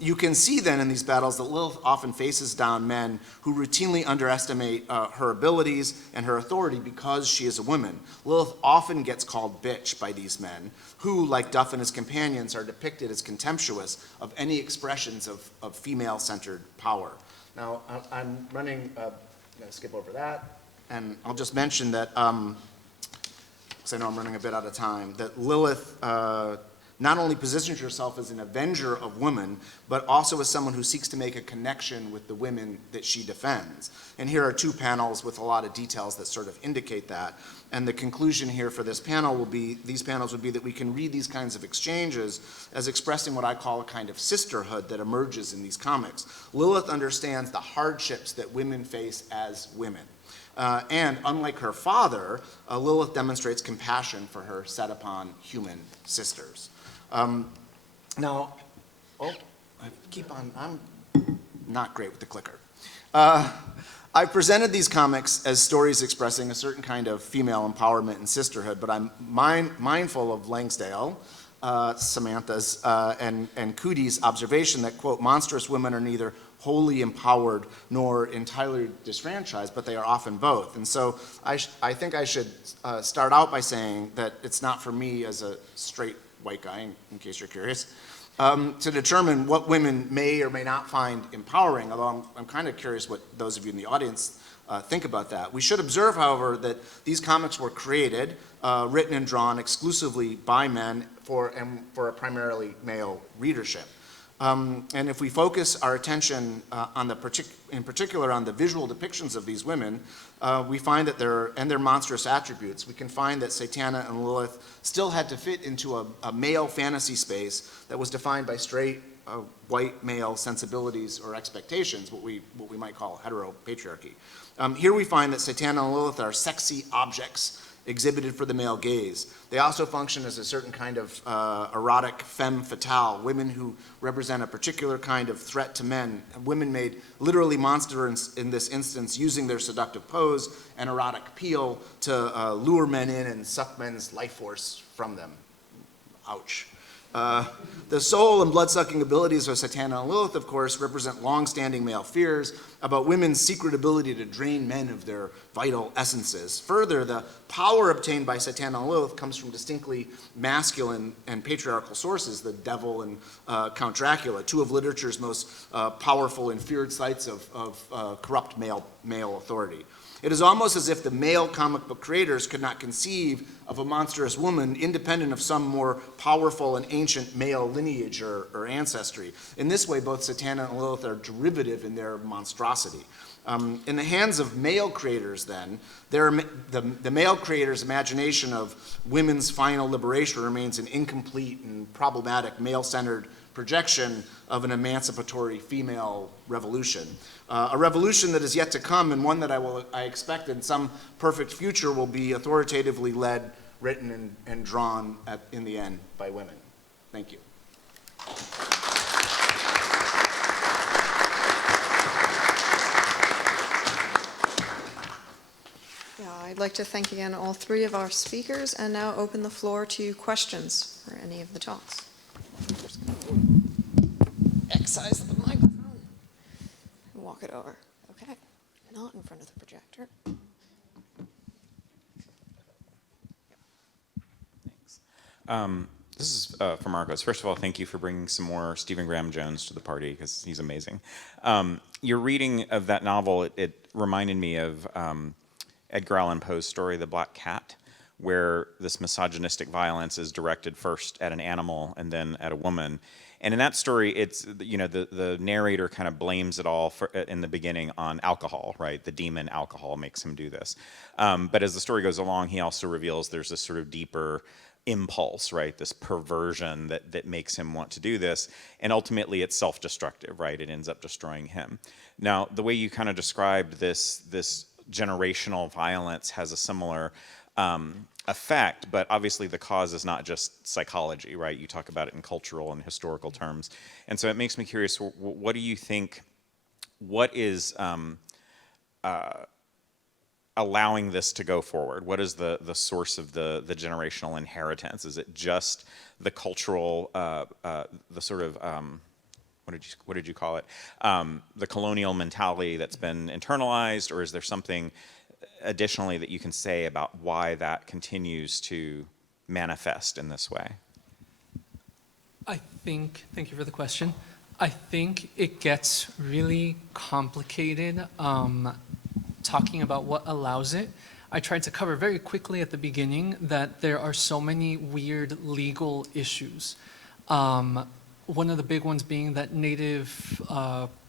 You can see then in these battles that Lilith often faces down men who routinely underestimate her abilities and her authority because she is a woman. Lilith often gets called bitch by these men who, like Duff and his companions, are depicted as contemptuous of any expressions of female-centered power. Now, I'm running, I'm going to skip over that, and I'll just mention that, because I know I'm running a bit out of time, that Lilith not only positions herself as an avenger of women, but also as someone who seeks to make a connection with the women that she defends. And here are two panels with a lot of details that sort of indicate that. And the conclusion here for this panel will be, these panels would be that we can read these kinds of exchanges as expressing what I call a kind of sisterhood that emerges in these comics. Lilith understands the hardships that women face as women. And unlike her father, Lilith demonstrates compassion for her set upon human sisters. Now, I'm not great with the clicker. I presented these comics as stories expressing a certain kind of female empowerment and sisterhood, but I'm mindful of Langsdale, Samantha's, and Cootie's observation that, quote, monstrous women are neither wholly empowered nor entirely disfranchised, but they are often both. And so I think I should start out by saying that it's not for me as a straight white guy, in case you're curious, to determine what women may or may not find empowering, although I'm kind of curious what those of you in the audience think about that. We should observe, however, that these comics were created, written and drawn exclusively by men for a primarily male readership. And if we focus our attention in particular on the visual depictions of these women, we find that their monstrous attributes, we can find that Satana and Lilith still had to fit into a male fantasy space that was defined by straight white male sensibilities or expectations, what we might call heteropatriarchy. Here we find that Satana and Lilith are sexy objects exhibited for the male gaze. They also function as a certain kind of erotic femme fatale, women who represent a particular kind of threat to men, women made literally monsters in this instance, using their seductive pose and erotic appeal to lure men in and suck men's life force from them. Ouch. The soul and blood-sucking abilities of Satana and Lilith, of course, represent long-standing male fears about women's secret ability to drain men of their vital essences. Further, the power obtained by Satana and Lilith comes from distinctly masculine and patriarchal sources, the devil and Count Dracula, two of literature's most powerful and feared sites of corrupt male authority. It is almost as if the male comic book creators could not conceive of a monstrous woman independent of some more powerful and ancient male lineage or ancestry. In this way, both Satana and Lilith are derivative in their monstrosity. In the hands of male creators, then, the male creator's imagination of women's final liberation remains an incomplete and problematic male-centered projection of an emancipatory female revolution. A revolution that is yet to come, and one that I expect in some perfect future will be authoritatively led, written, and drawn in the end by women. Thank you. Yeah, I'd like to thank again all three of our speakers and now open the floor to questions for any of the talks. Excise the microphone. Walk it over. Okay, not in front of the projector. This is for Marcos. First of all, thank you for bringing some more Stephen Graham Jones to the party, because he's amazing. Your reading of that novel, it reminded me of Edgar Allan Poe's story, The Black Cat, where this misogynistic violence is directed first at an animal and then at a woman. And in that story, it's, you know, the narrator kind of blames it all in the beginning on alcohol, right? The demon alcohol makes him do this. But as the story goes along, he also reveals there's this sort of deeper impulse, right? This perversion that makes him want to do this. And ultimately it's self-destructive, right? It ends up destroying him. Now, the way you kind of described this generational violence has a similar effect, but obviously the cause is not just psychology, right? You talk about it in cultural and historical terms. And so it makes me curious, what do you think, what is allowing this to go forward? What is the source of the generational inheritance? Is it just the cultural, the sort of, what did you call it? The colonial mentality that's been internalized, or is there something additionally that you can say about why that continues to manifest in this way? Thank you for the question. I think it gets really complicated talking about what allows it. I tried to cover very quickly at the beginning that there are so many weird legal issues. One of the big ones being that native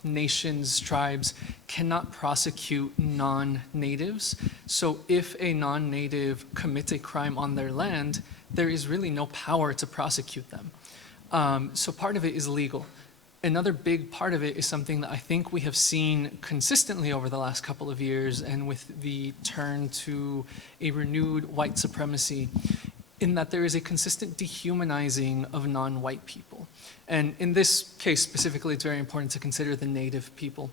nations, tribes cannot prosecute non-natives. So if a non-native commits a crime on their land, there is really no power to prosecute them. So part of it is legal. Another big part of it is something that I think we have seen consistently over the last couple of years, and with the turn to a renewed white supremacy, in that there is a consistent dehumanizing of non-white people. And in this case specifically, it's very important to consider the native people.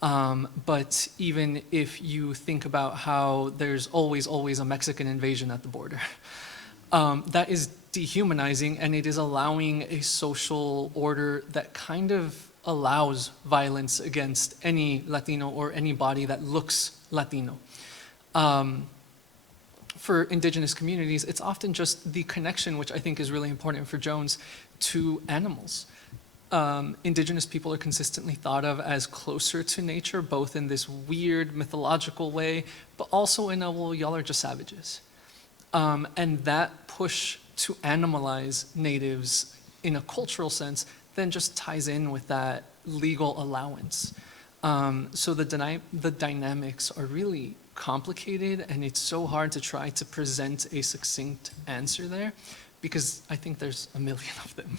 But even if you think about how there's always a Mexican invasion at the border, that is dehumanizing, and it is allowing a social order that kind of allows violence against any Latino or anybody that looks Latino. For indigenous communities, it's often just the connection, which I think is really important for Jones, to animals. Indigenous people are consistently thought of as closer to nature, both in this weird mythological way, but also in a, well, y'all are just savages. And that push to animalize natives in a cultural sense then just ties in with that legal allowance. So the dynamics are really complicated, and it's so hard to try to present a succinct answer there, because I think there's a million of them.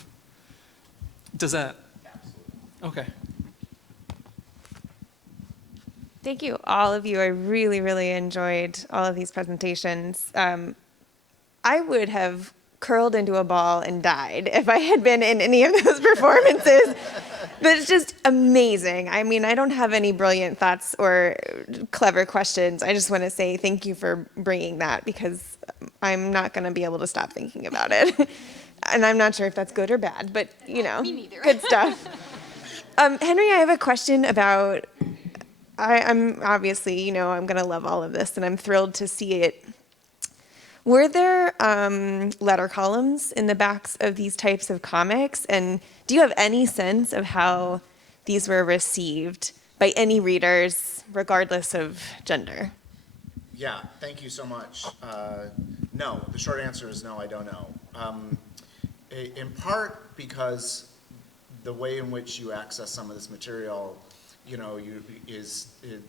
Does that? Absolutely. Okay. Thank you, all of you. I really, really enjoyed all of these presentations. I would have curled into a ball and died if I had been in any of those performances. But it's just amazing. I mean, I don't have any brilliant thoughts or clever questions. I just want to say thank you for bringing that, because I'm not going to be able to stop thinking about it. And I'm not sure if that's good or bad, but, you know, Me neither. good stuff. Henry, I have a question about, I'm obviously, you know, I'm going to love all of this, and I'm thrilled to see it. Were there letter columns in the backs of these types of comics? And do you have any sense of how these were received by any readers, regardless of gender? Yeah, thank you so much. No, the short answer is no, I don't know. In part because the way in which you access some of this material, you know,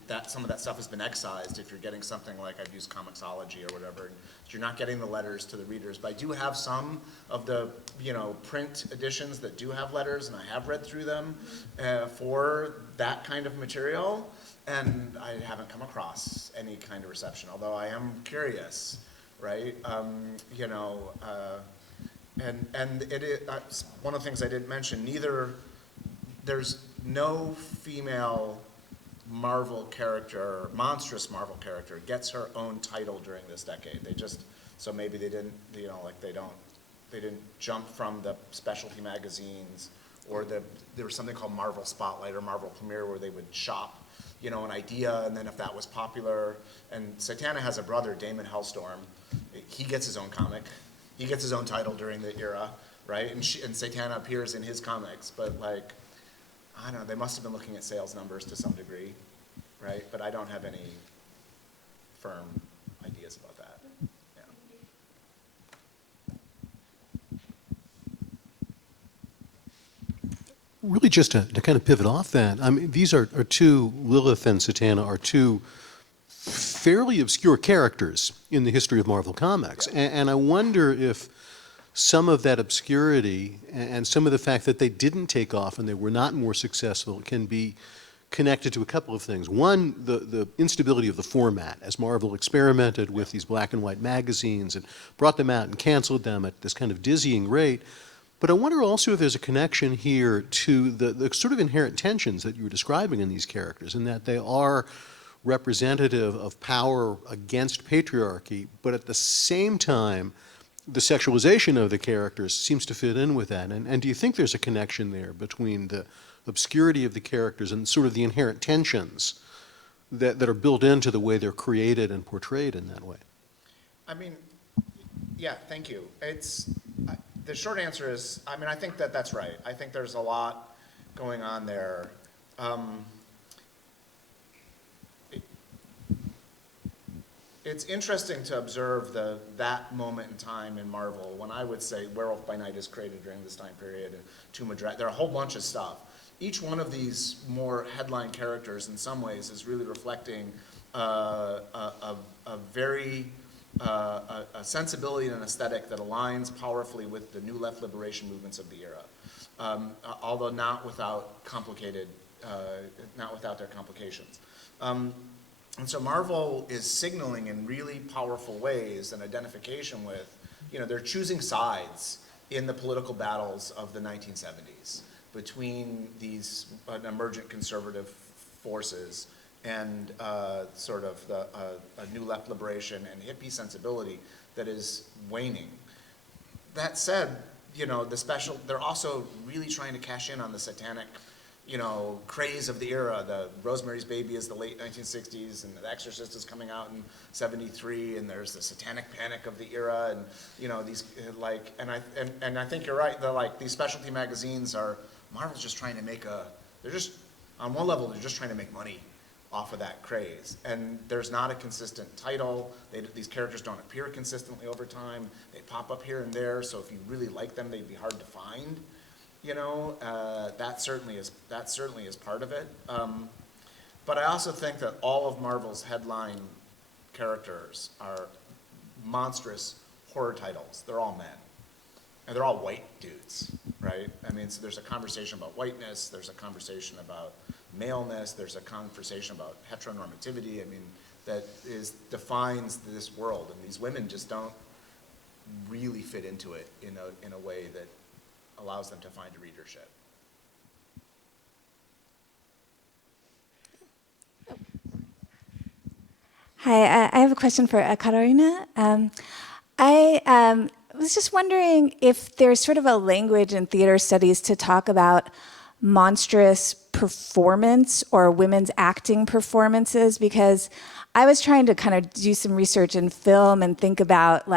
that some of that stuff has been excised. If you're getting something like, I've used Comixology or whatever, you're not getting the letters to the readers. But I do have some of the, you know, print editions that do have letters, and I have read through them for that kind of material, and I haven't come across any kind of reception, although I am curious, right? You know, And it is, one of the things I didn't mention, there's no female Marvel character, monstrous Marvel character, gets her own title during this decade. They just, so maybe they didn't, they didn't jump from the specialty magazines, or there was something called Marvel Spotlight or Marvel Premiere where they would shop, an idea, and then if that was popular, and Satana has a brother, Damon Hellstorm, he gets his own comic. He gets his own title during the era, right? And Satana appears in his comics, but like, I don't know, they must have been looking at sales numbers to some degree, right? But I don't have any firm ideas about that. Yeah. Really just to kind of pivot off that, I mean, these are two, Lilith and Satana are two fairly obscure characters in the history of Marvel Comics. Yeah. And I wonder if some of that obscurity and some of the fact that they didn't take off and they were not more successful can be connected to a couple of things. One, the instability of the format, as Marvel experimented with these black and white magazines and brought them out and canceled them at this kind of dizzying rate. But I wonder also if there's a connection here to the sort of inherent tensions that you were describing in these characters, in that they are representative of power against patriarchy, but at the same time, the sexualization of the characters seems to fit in with that. And do you think there's a connection there between the obscurity of the characters and sort of the inherent tensions that are built into the way they're created and portrayed in that way? I mean, yeah, thank you. The short answer is, I mean, I think that's right. I think there's a lot going on there. It's interesting to observe that moment in time in Marvel when I would say Werewolf by Night is created during this time period, and Tomb of Dragon. There are a whole bunch of stuff. Each one of these more headline characters in some ways is really reflecting a sensibility and an aesthetic that aligns powerfully with the new left liberation movements of the era, although not without their complications. And so Marvel is signaling in really powerful ways an identification with, they're choosing sides in the political battles of the 1970s between these emergent conservative forces and sort of a new left liberation and hippie sensibility that is waning. That said, they're also really trying to cash in on the satanic craze of the era. The Rosemary's Baby is the late 1960s, and The Exorcist is coming out in '73, and there's the satanic panic of the era, and these and I think you're right. These specialty magazines Marvel's just trying to on one level they're just trying to make money off of that craze, and there's not a consistent title. These characters don't appear consistently over time. They pop up here and there, so if you really like them, they'd be hard to find. That certainly is part of it. But I also think that all of Marvel's headline characters are monstrous horror titles. They're all men. And they're all white dudes, right? I mean, so there's a conversation about whiteness, there's a conversation about maleness, there's a conversation about heteronormativity, I mean, that defines this world. And these women just don't really fit into it in a way that allows them to find a readership. Hi, I have a question for Ekaterina. I was just wondering if there's sort of a language in theater studies to talk about monstrous performance or women's acting performances, because I was trying to kind of do some research in film and think about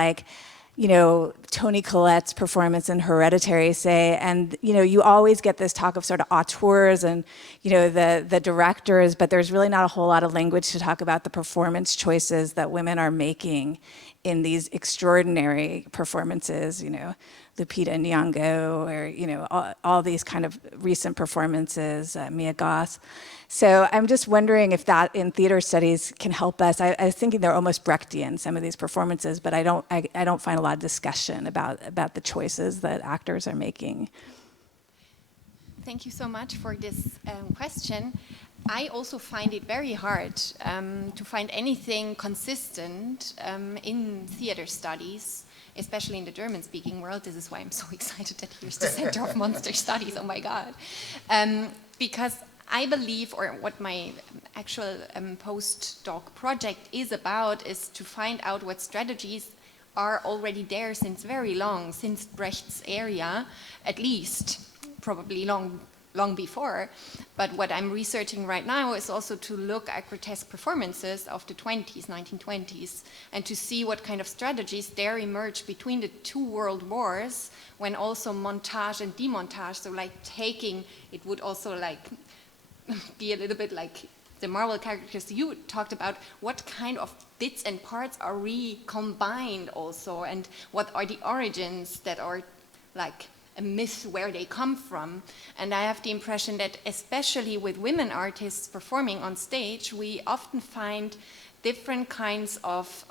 Toni Collette's performance in Hereditary, say, and you always get this talk of sort of auteurs and the directors, but there's really not a whole lot of language to talk about the performance choices that women are making in these extraordinary performances, Lupita Nyong'o, or all these kind of recent performances, Mia Goth. So I'm just wondering if that in theater studies can help us. I was thinking they're almost Brechtian, some of these performances, but I don't find a lot of discussion about the choices that actors are making. Thank you so much for this question. I also find it very hard to find anything consistent in theater studies especially in the German-speaking world. This is why I'm so excited that here's the Center of Monster Studies, oh my God. Because I believe, or what my actual postdoc project is about, is to find out what strategies are already there since very long, since Brecht's area, at least, probably long before. But what I'm researching right now is also to look at grotesque performances of the 1920s, and to see what kind of strategies there emerge between the two world wars, when also montage and demontage, so like taking, it would also like be a little bit like the Marvel characters you talked about, what kind of bits and parts are recombined also, and what are the origins that are like a myth where they come from. And I have the impression that especially with women artists performing on stage, we often find different kinds of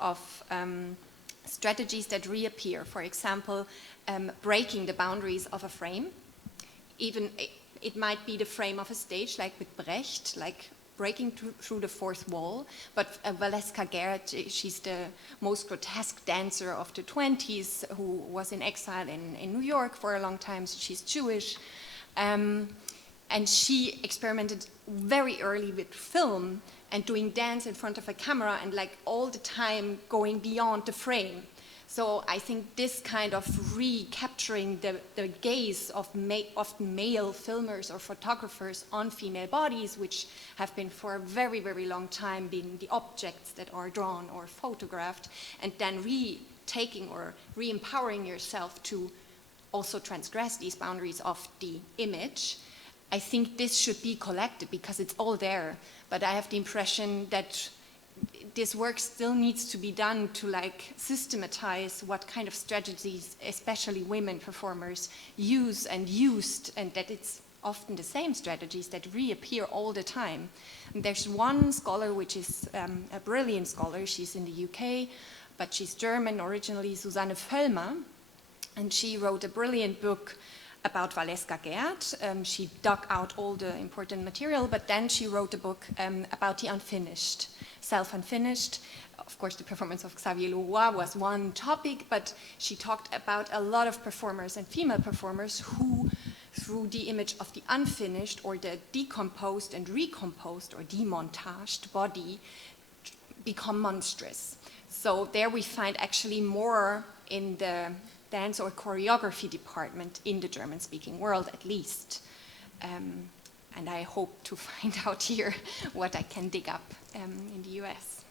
strategies that reappear. For example, breaking the boundaries of a frame. Even it might be the frame of a stage, like with Brecht, like breaking through the fourth wall. But Valeska Gert, she's the most grotesque dancer of the 20s, who was in exile in New York for a long time. So she's Jewish. And she experimented very early with film and doing dance in front of a camera, and like all the time going beyond the frame. So I think this kind of recapturing the gaze of often male filmers or photographers on female bodies, which have been for a very, very long time being the objects that are drawn or photographed, and then retaking or re-empowering yourself to also transgress these boundaries of the image. I think this should be collected because it's all there. But I have the impression that this work still needs to be done to like systematize what kind of strategies, especially women performers, use and used, and that it's often the same strategies that reappear all the time. And there's one scholar which is a brilliant scholar. She's in the UK, but she's German originally, Susanne Völlmer, and she wrote a brilliant book about Valeska Gert. She dug out all the important material, but then she wrote a book about the unfinished, self-unfinished. Of course, the performance of Xavier Leroy was one topic, but she talked about a lot of performers and female performers who, through the image of the unfinished or the decomposed and recomposed or demontaged body, become monstrous. So there we find actually more in the dance or choreography department in the German-speaking world, at least. And I hope to find out here what I can dig up in the US.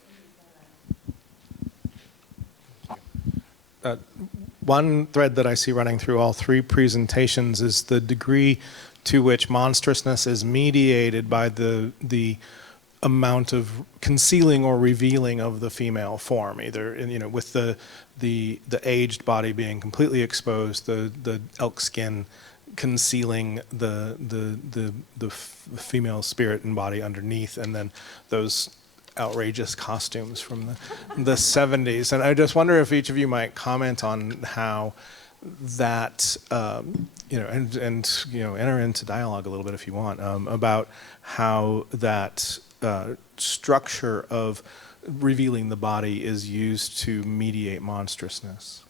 One thread that I see running through all three presentations is the degree to which monstrousness is mediated by the amount of concealing or revealing of the female form, either with the aged body being completely exposed, the elk skin concealing the female spirit and body underneath, and then those outrageous costumes from the 70s. And I just wonder if each of you might comment on how that, and enter into dialogue a little bit if you want, about how that structure of revealing the body is used to mediate monstrousness.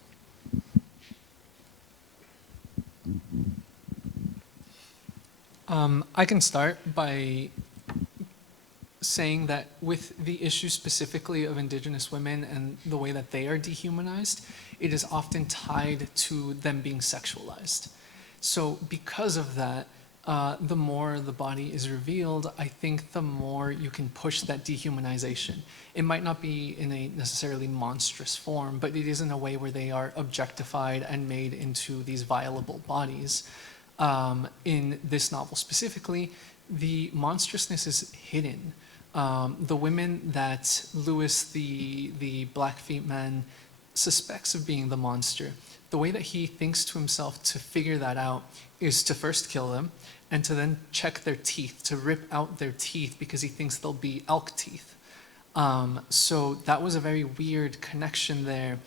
I can start by saying that with the issue specifically of Indigenous women and the way that they are dehumanized, it is often tied to them being sexualized. So because of that, the more the body is revealed, I think the more you can push that dehumanization. It might not be in a necessarily monstrous form, but it is in a way where they are objectified and made into these violable bodies. In this novel specifically, the monstrousness is hidden. The women that Louis, the Blackfeet man, suspects of being the monster, the way that he thinks to himself to figure that out is to first kill them and to then check their teeth, to rip out their teeth because he thinks they'll be elk teeth. So that was a very weird connection there.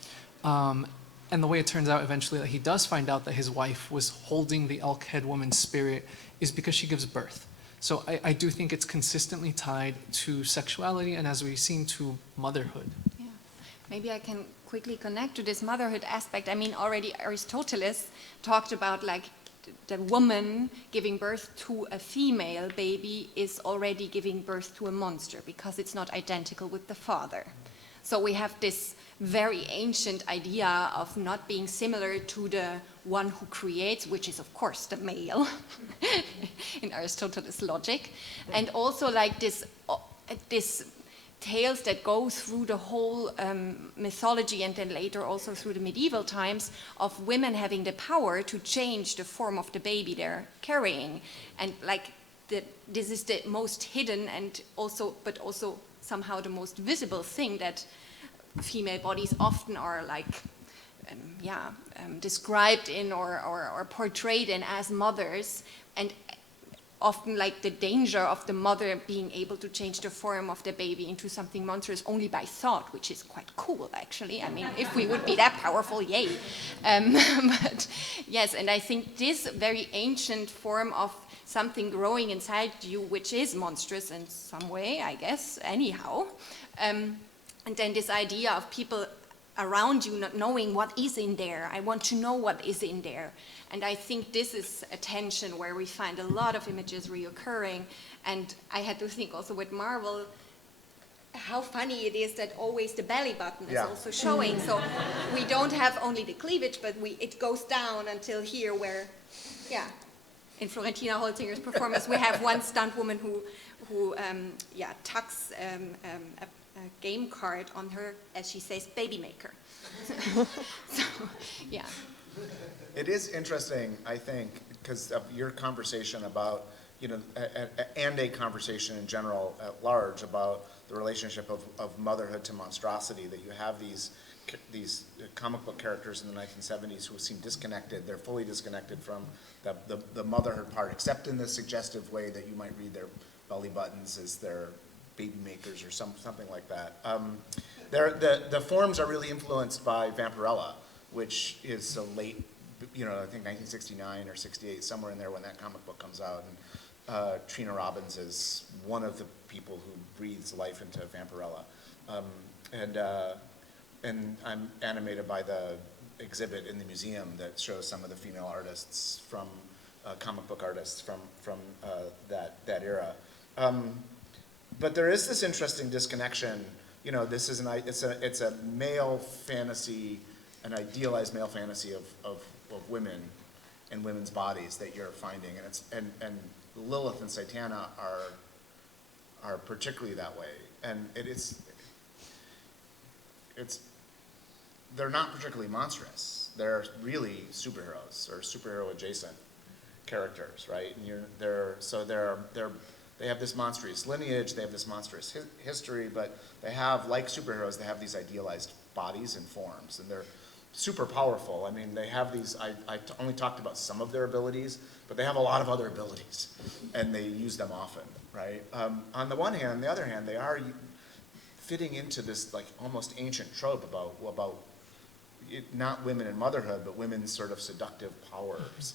And the way it turns out eventually that he does find out that his wife was holding the elk head woman's spirit is because she gives birth. So I do think it's consistently tied to sexuality and, as we've seen, to motherhood. Yeah. Maybe I can quickly connect to this motherhood aspect. I mean, already Aristoteles talked about like the woman giving birth to a female baby is already giving birth to a monster because it's not identical with the father. So we have this very ancient idea of not being similar to the one who creates, which is of course the male in Aristotle's logic. And also like this tales that go through the whole mythology and then later also through the medieval times of women having the power to change the form of the baby they're carrying. And like this is the most hidden and also, but also somehow the most visible thing that female bodies often are like, described in or portrayed in as mothers, and often like the danger of the mother being able to change the form of the baby into something monstrous only by thought, which is quite cool actually. I mean, if we would be that powerful, yay. But yes, and I think this very ancient form of something growing inside you, which is monstrous in some way, I guess, anyhow. And then this idea of people around you not knowing what is in there. I want to know what is in there. And I think this is a tension where we find a lot of images reoccurring. And I had to think also with Marvel, how funny it is that always the belly button is also showing. So we don't have only the cleavage, but it goes down until here where, in Florentina Holzinger's performance, we have one stunt woman who tucks a game card on her, as she says, baby maker. So, yeah. It is interesting, I think, because of your conversation about, and a conversation in general at large about the relationship of motherhood to monstrosity, that you have these comic book characters in the 1970s who seem disconnected. They're fully disconnected from the motherhood part, except in the suggestive way that you might read their belly buttons as their baby makers or something like that. The forms are really influenced by Vampirella, which is a late, I think 1969 or 68, somewhere in there when that comic book comes out. And Trina Robbins is one of the people who breathes life into Vampirella. And I'm animated by the exhibit in the museum that shows some of the female artists from, comic book artists from that era. But there is this interesting disconnection. This is it's a male fantasy, an idealized male fantasy of women and women's bodies that you're finding, and Lilith and Satana are particularly that way, and they're not particularly monstrous. They're really superheroes or superhero adjacent characters, right? And they have this monstrous lineage, they have this monstrous history, but they have, like superheroes, they have these idealized bodies and forms, and they're super powerful. I mean, they have these, I only talked about some of their abilities, but they have a lot of other abilities, and they use them often, right? On the one hand, on the other hand, they are fitting into this like almost ancient trope about not women in motherhood, but women's sort of seductive powers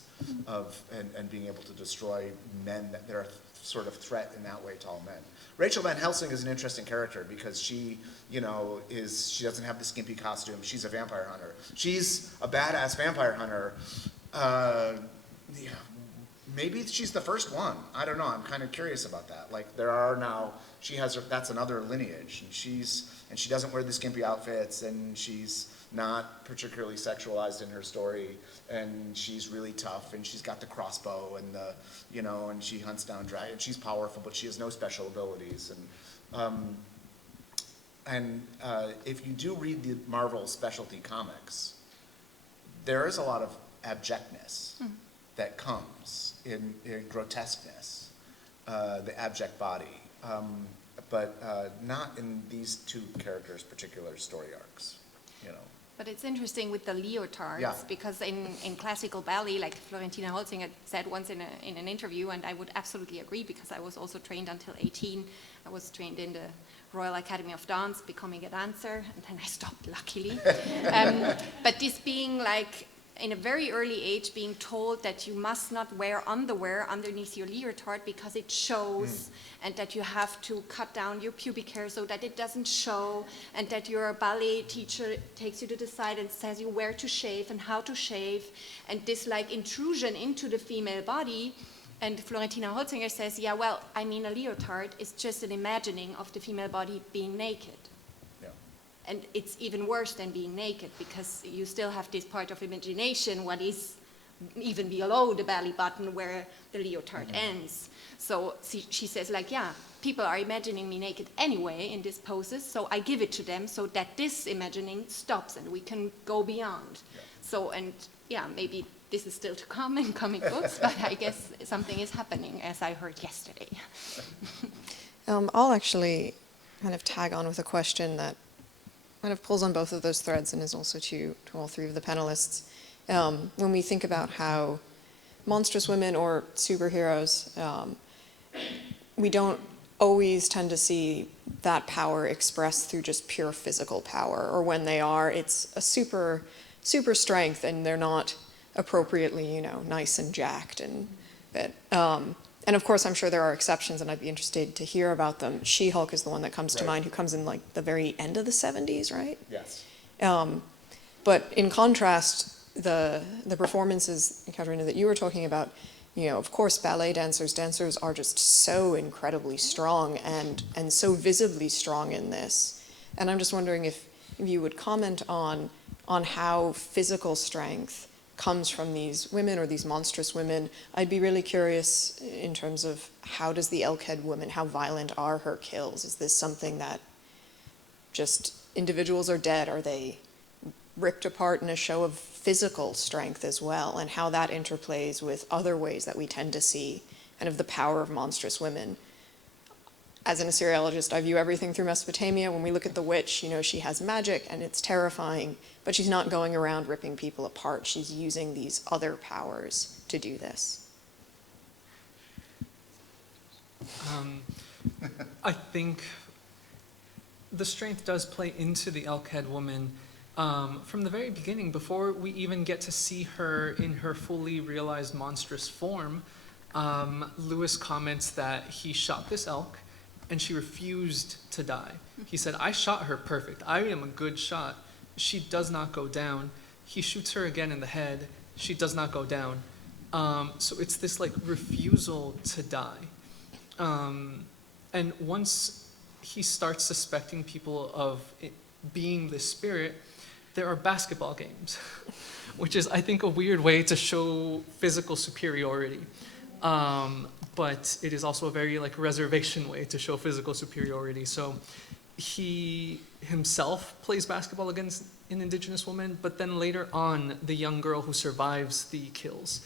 and being able to destroy men that they're a sort of threat in that way to all men. Rachel Van Helsing is an interesting character because she doesn't have the skimpy costume. She's a vampire hunter. She's a badass vampire hunter. Maybe she's the first one. I don't know. I'm kind of curious about that. Like there are now, that's another lineage, and she doesn't wear the skimpy outfits, and she's not particularly sexualized in her story, and she's really tough, and she's got the crossbow and and she hunts down dragons. She's powerful, but she has no special abilities. And if you do read the Marvel specialty comics, there is a lot of abjectness that comes in grotesqueness, the abject body, but not in these two characters' particular story arcs, But it's interesting with the leotards, because in classical ballet, like Florentina Holzinger said once in an interview, and I would absolutely agree because I was also trained until 18. I was trained in the Royal Academy of Dance, becoming a dancer, and then I stopped, luckily. But this being like in a very early age being told that you must not wear underwear underneath your leotard because it shows, and that you have to cut down your pubic hair so that it doesn't show, and that your ballet teacher takes you to the side and says you where to shave and how to shave, and this like intrusion into the female body. And Florentina Holzinger says, yeah, well, I mean, a leotard is just an imagining of the female body being naked. And it's even worse than being naked, because you still have this part of imagination, what is even below the belly button where the leotard ends. So she says, like, yeah, people are imagining me naked anyway in these poses, so I give it to them so that this imagining stops and we can go beyond. So, and yeah, maybe this is still to come in comic books, but I guess something is happening, as I heard yesterday. I'll actually kind of tag on with a question that kind of pulls on both of those threads and is also to all three of the panelists. When we think about how monstrous women or superheroes, we don't always tend to see that power expressed through just pure physical power, or when they are, it's a super strength and they're not appropriately, you know, nice and jacked and fit. And of course, I'm sure there are exceptions, and I'd be interested to hear about them. She-Hulk is the one that comes to mind, who comes in like the very end of the 70s, right? Yes. But in contrast, the performances, Ekaterina, that you were talking about, you know, of course, ballet dancers are just so incredibly strong and so visibly strong in this. And I'm just wondering if you would comment on how physical strength comes from these women or these monstrous women. I'd be really curious in terms of how does the Elkhead woman, how violent are her kills? Is this something that just individuals are dead? Are they ripped apart in a show of physical strength as well? And how that interplays with other ways that we tend to see kind of the power of monstrous women. As an Assyriologist, I view everything through Mesopotamia. When we look at the witch, you know, she has magic and it's terrifying, but she's not going around ripping people apart. She's using these other powers to do this. I think the strength does play into the Elkhead woman from the very beginning. Before we even get to see her in her fully realized monstrous form, Lewis comments that he shot this elk and she refused to die. He said, I shot her perfect. I am a good shot. She does not go down. He shoots her again in the head. She does not go down. So it's this like refusal to die. And once he starts suspecting people of it being the spirit, there are basketball games, which is, I think, a weird way to show physical superiority. But it is also a very like reservation way to show physical superiority. So he himself plays basketball against an indigenous woman, but then later on, the young girl who survives the kills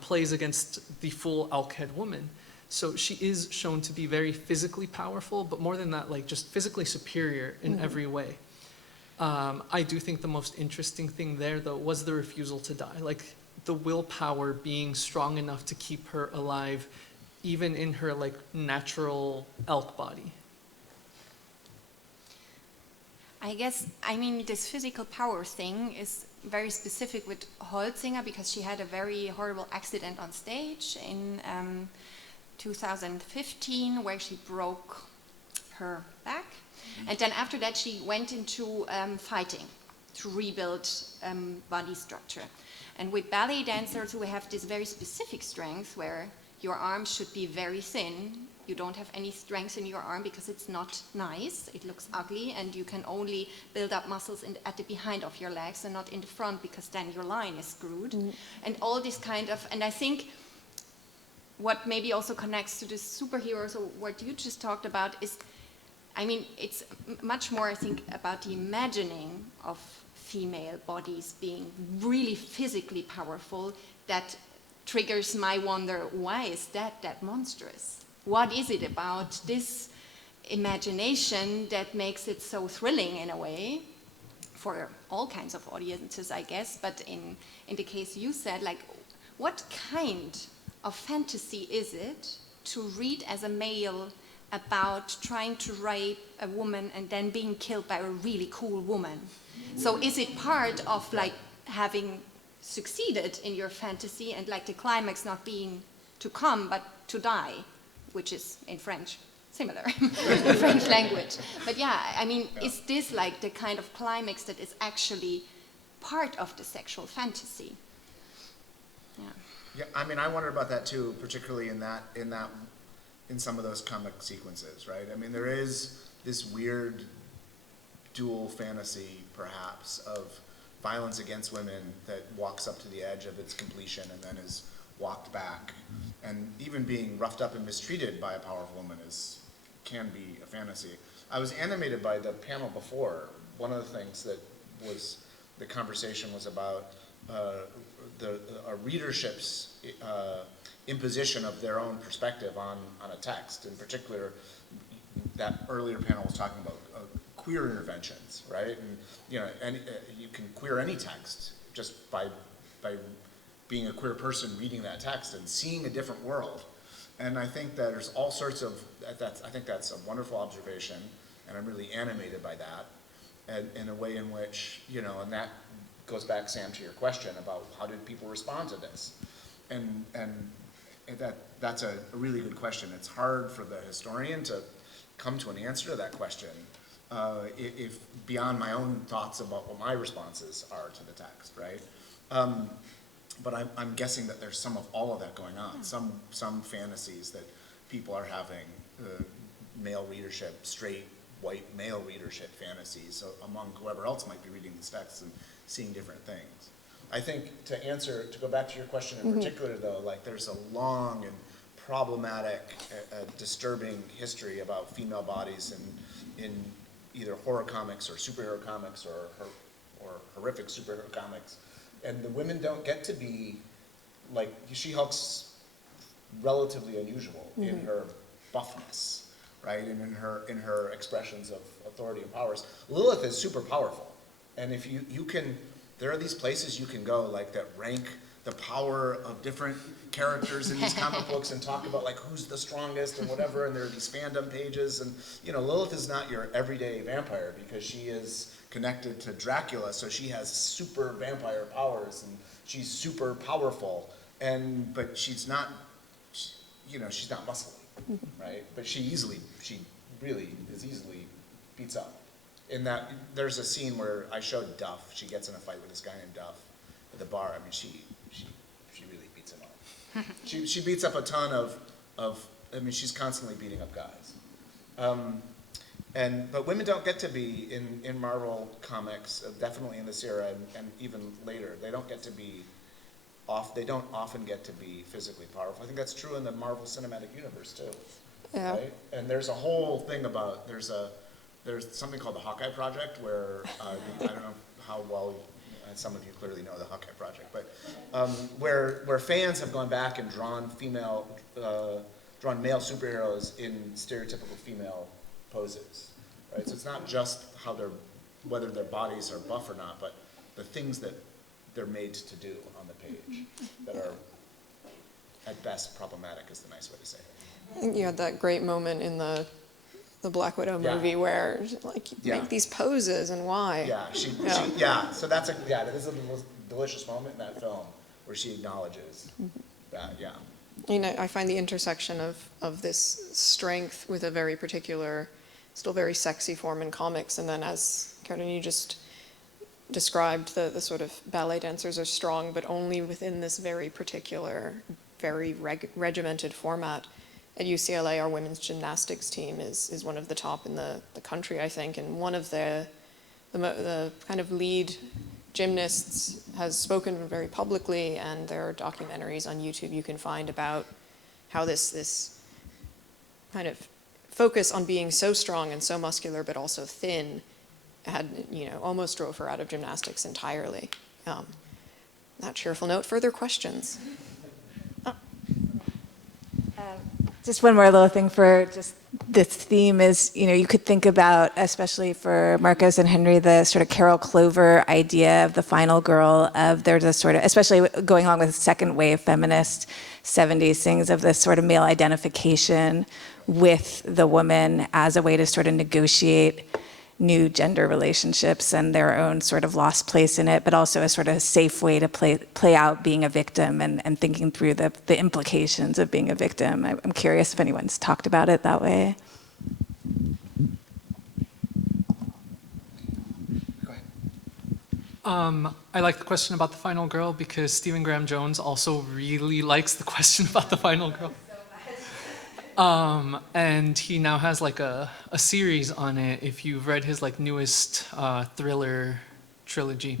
plays against the full Elkhead woman. So she is shown to be very physically powerful, but more than that, like just physically superior in every way. I do think the most interesting thing there, though, was the refusal to die. Like the willpower being strong enough to keep her alive, even in her like natural elk body. I guess, I mean, this physical power thing is very specific with Holzinger because she had a very horrible accident on stage in 2015 where she broke her back. And then after that, she went into fighting to rebuild body structure. And with ballet dancers who have this very specific strength where your arms should be very thin, you don't have any strength in your arm because it's not nice, it looks ugly, and you can only build up muscles at the behind of your legs and not in the front because then your line is screwed. And all this kind of, and I think what maybe also connects to the superheroes or what you just talked about is, I mean, it's much more, I think, about the imagining of female bodies being really physically powerful that triggers my wonder, why is that monstrous? What is it about this imagination that makes it so thrilling in a way for all kinds of audiences, I guess, but in the case you said, like, what kind of fantasy is it to read as a male about trying to rape a woman and then being killed by a really cool woman? So is it part of like having succeeded in your fantasy, and like the climax not being to come but to die, which is in French similar, in French language. But yeah, I mean, is this like the kind of climax that is actually part of the sexual fantasy? Yeah. Yeah, I mean, I wonder about that too, particularly in some of those comic sequences, right? I mean, there is this weird dual fantasy, perhaps, of violence against women that walks up to the edge of its completion and then is walked back. And even being roughed up and mistreated by a powerful woman can be a fantasy. I was animated by the panel before. One of the things that was, the conversation was about a readership's imposition of their own perspective on a text. In particular, that earlier panel was talking about queer interventions, right? And you can queer any text just by being a queer person reading that text and seeing a different world. And I think that there's all sorts of, I think that's a wonderful observation, and I'm really animated by that, and in a way in which, and that goes back, Sam, to your question about how did people respond to this? And that's a really good question. It's hard for the historian to come to an answer to that question if beyond my own thoughts about what my responses are to the text, right? But I'm guessing that there's some of all of that going on. Some fantasies that people are having, male readership, straight, white male readership fantasies among whoever else might be reading these texts and seeing different things. I think to go back to your question in particular though, like there's a long and problematic, disturbing history about female bodies in either horror comics or superhero comics or horrific superhero comics. And the women don't get to be, like, She-Hulk's relatively unusual in her buffness, right? And in her expressions of authority and powers. Lilith is super powerful. And if you can, there are these places you can go, like, that rank the power of different characters in these comic books and talk about, like, who's the strongest and whatever, and there are these fandom pages. And, Lilith is not your everyday vampire because she is connected to Dracula, so she has super vampire powers and she's super powerful, but she's not, she's not muscly, right? But she really is easily beats up. In that, there's a scene where I showed Duff. She gets in a fight with this guy named Duff at the bar. I mean, she really beats him up. She beats up a ton of. I mean, she's constantly beating up guys. But women don't get to be in Marvel comics, definitely in this era and even later. They don't get to be they don't often get to be physically powerful. I think that's true in the Marvel Cinematic Universe too. Yeah. Right? And there's a whole thing about there's something called the Hawkeye Project where I don't know how well some of you clearly know the Hawkeye Project, but where fans have gone back and drawn male superheroes in stereotypical female poses, right? So it's not just whether their bodies are buff or not, but the things that they're made to do on the page that are at best problematic is the nice way to say it. You had that great moment in the Black Widow movie where you make these poses and why. Yeah, so this is the most delicious moment in that film where she acknowledges that, I find the intersection of this strength with a very particular, still very sexy form in comics, and then as Ekaterina, you just described, the sort of ballet dancers are strong, but only within this very particular, very regimented format. At UCLA, our women's gymnastics team is one of the top in the country, I think, and one of the kind of lead gymnasts has spoken very publicly, and there are documentaries on YouTube you can find about how this kind of focus on being so strong and so muscular but also thin had, almost drove her out of gymnastics entirely. That cheerful note, further questions? Just one more little thing for just this theme is, you could think about, especially for Marcos and Henry, the sort of Carol Clover idea of the final girl, there's a sort of, especially going along with second wave feminist 70s things of this sort of male identification with the woman as a way to sort of negotiate new gender relationships and their own sort of lost place in it, but also a sort of safe way to play out being a victim and thinking through the implications of being a victim. I'm curious if anyone's talked about it that way. I like the question about the final girl because Stephen Graham Jones also really likes the question about the final girl. And he now has like a series on it if you've read his like newest thriller trilogy.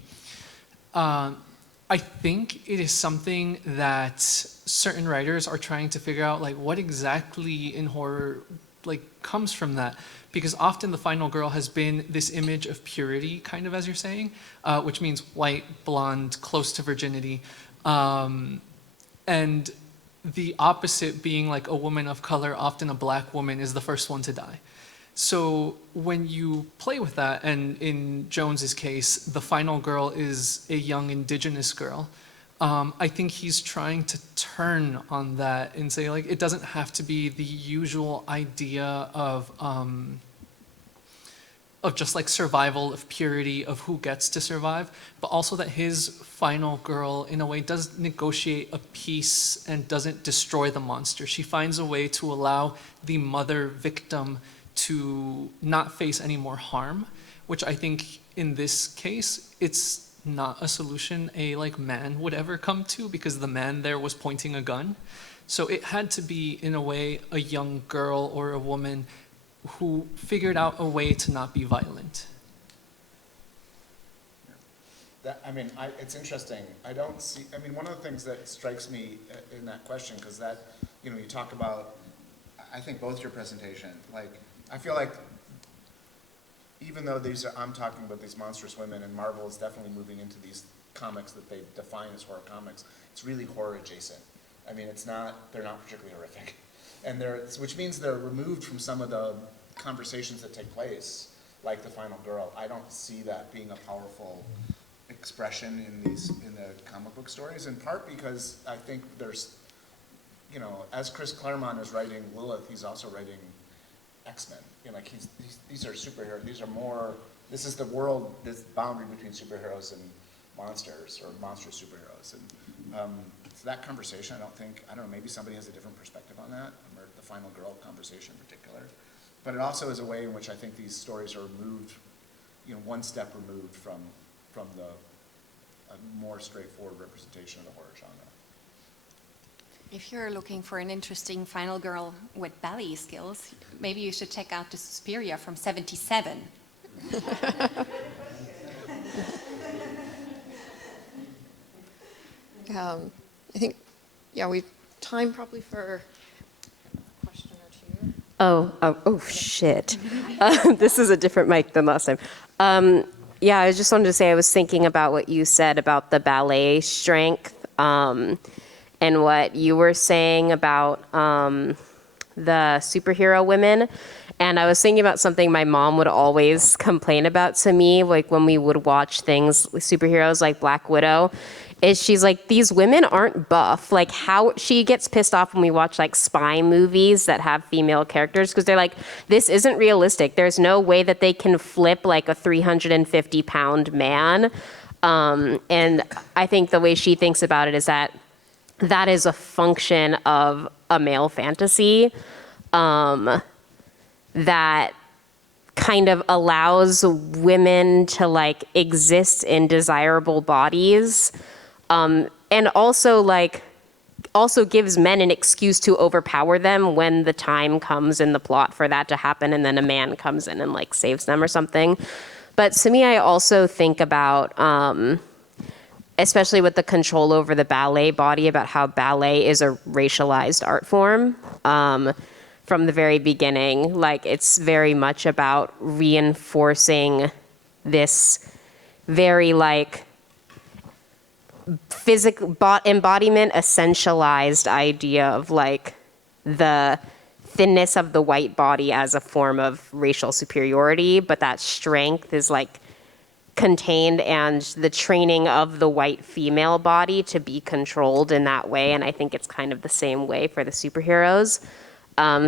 I think it is something that certain writers are trying to figure out, like what exactly in horror like comes from that, because often the final girl has been this image of purity, kind of as you're saying, which means white, blonde, close to virginity, and the opposite being like a woman of color, often a black woman, is the first one to die. So when you play with that, and in Jones's case, the final girl is a young indigenous girl, I think he's trying to turn on that and say, like, it doesn't have to be the usual idea of just like survival, of purity, of who gets to survive, but also that his final girl, in a way, does negotiate a peace and doesn't destroy the monster. She finds a way to allow the mother victim to not face any more harm, which I think in this case, it's not a solution a like man would ever come to, because the man there was pointing a gun. So it had to be, in a way, a young girl or a woman who figured out a way to not be violent. It's interesting. I don't see, one of the things that strikes me in that question, because that, you talk about, I think both your presentation, like, I feel like even though I'm talking about these monstrous women, and Marvel is definitely moving into these comics that they define as horror comics, it's really horror adjacent. They're not particularly horrific. And which means they're removed from some of the conversations that take place, like the final girl. I don't see that being a powerful expression in the comic book stories, in part because I think there's, as Chris Claremont is writing Lilith, he's also writing X-Men. These are superheroes. This is the world, this boundary between superheroes and monsters, or monstrous superheroes. And so that conversation, I don't know, maybe somebody has a different perspective on that, or the final girl conversation in particular. But it also is a way in which I think these stories are moved, one step removed from a more straightforward representation of the horror genre. If you're looking for an interesting final girl with ballet skills, maybe you should check out the Suspiria from '77. I think, we've time probably for a question or two. Oh, shit. This is a different mic than last time. I just wanted to say I was thinking about what you said about the ballet strength, and what you were saying about the superhero women. And I was thinking about something my mom would always complain about to me, like when we would watch things, superheroes like Black Widow, is she's like, these women aren't buff. Like, how she gets pissed off when we watch like spy movies that have female characters, because they're like, this isn't realistic. There's no way that they can flip like a 350-pound man. And I think the way she thinks about it is that is a function of a male fantasy that kind of allows women to like exist in desirable bodies, and also gives men an excuse to overpower them when the time comes in the plot for that to happen, and then a man comes in and like saves them or something. But to me, I also think about, especially with the control over the ballet body, about how ballet is a racialized art form from the very beginning. Like, it's very much about reinforcing this very like embodiment essentialized idea of like the thinness of the white body as a form of racial superiority, but that strength is like contained, and the training of the white female body to be controlled in that way. And I think it's kind of the same way for the superheroes.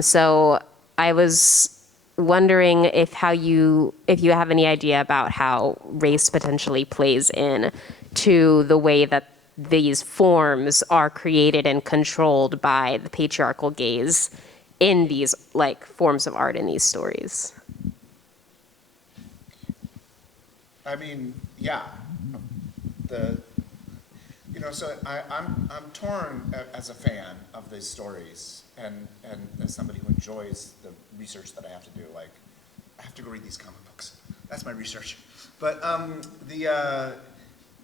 So I was wondering if you have any idea about how race potentially plays in to the way that these forms are created and controlled by the patriarchal gaze in these like forms of art in these stories. I mean, yeah. So I'm torn as a fan of these stories and as somebody who enjoys the research that I have to do. Like, I have to go read these comic books. That's my research. But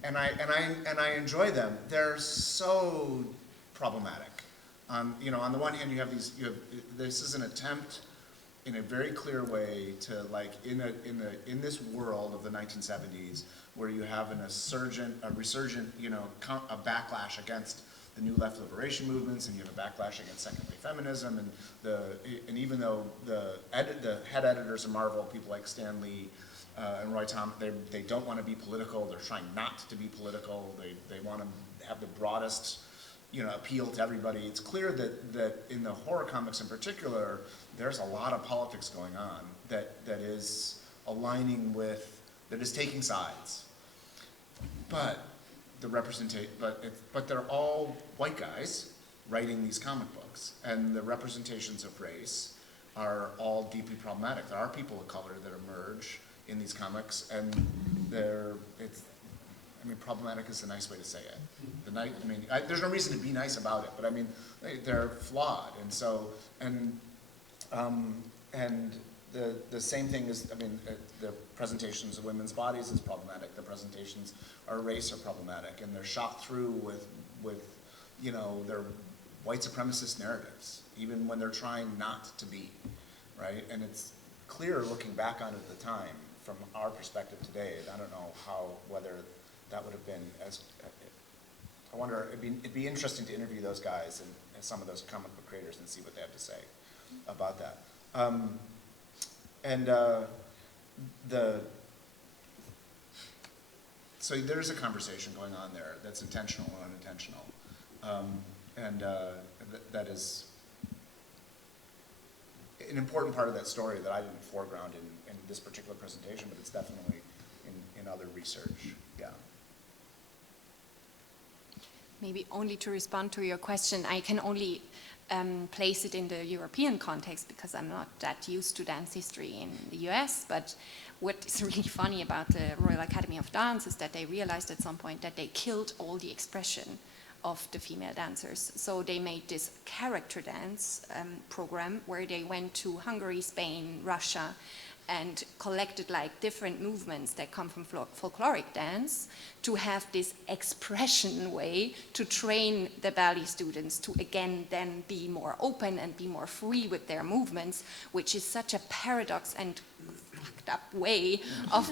and I enjoy them. They're so problematic. On the one hand, this is an attempt in a very clear way to, like, in this world of the 1970s, where you have a resurgent, a backlash against the new left liberation movements, and you have a backlash against second-wave feminism, and even though the head editors of Marvel, people like Stan Lee and Roy Thomas, they don't want to be political. They're trying not to be political. They want to have the broadest, appeal to everybody. It's clear that in the horror comics in particular, there's a lot of politics going on that is aligning with, that is taking sides. But but they're all white guys writing these comic books, and the representations of race are all deeply problematic. There are people of color that emerge in these comics, and problematic is a nice way to say it. There's no reason to be nice about it, but they're flawed, and the same thing is, the presentations of women's bodies is problematic. The presentations of race are problematic, and they're shot through with their white supremacist narratives, even when they're trying not to be, right? And it's clear looking back on it at the time, from our perspective today. I don't know whether that would have been as. I wonder. It'd be interesting to interview those guys and some of those comic book creators and see what they have to say about that. So there's a conversation going on there that's intentional and unintentional, that is an important part of that story that I didn't foreground in this particular presentation, but it's definitely in other research. Yeah. Maybe only to respond to your question, I can only place it in the European context because I'm not that used to dance history in the US, but what is really funny about the Royal Academy of Dance is that they realized at some point that they killed all the expression of the female dancers. So they made this character dance program where they went to Hungary, Spain, Russia, and collected like different movements that come from folkloric dance to have this expression way to train the ballet students to again then be more open and be more free with their movements, which is such a paradox and fucked up way of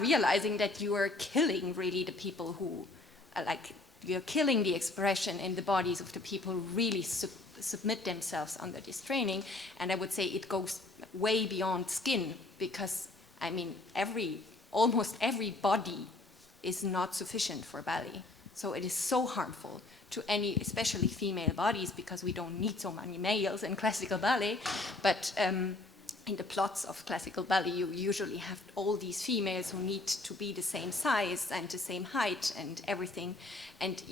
realizing that you are killing really the people who you're killing the expression in the bodies of the people who really submit themselves under this training. And I would say it goes way beyond skin, because almost every body is not sufficient for ballet. So it is so harmful to especially female bodies, because we don't need so many males in classical ballet. But in the plots of classical ballet, you usually have all these females who need to be the same size and the same height and everything. And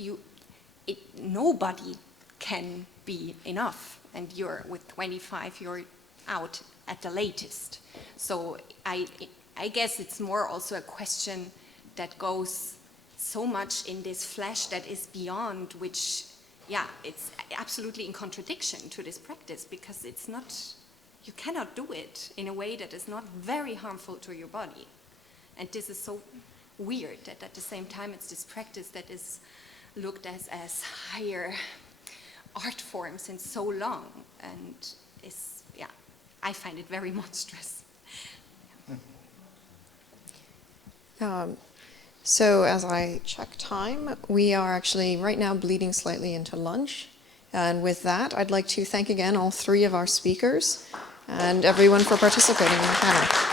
nobody can be enough. And with 25, you're out at the latest. So I guess it's more also a question that goes so much in this flesh that is beyond which, it's absolutely in contradiction to this practice, because it's not, you cannot do it in a way that is not very harmful to your body. And this is so weird that at the same time it's this practice that is looked as higher art forms in so long, and I find it very monstrous. So as I check time, we are actually right now bleeding slightly into lunch. And with that, I'd like to thank again all three of our speakers and everyone for participating in the panel.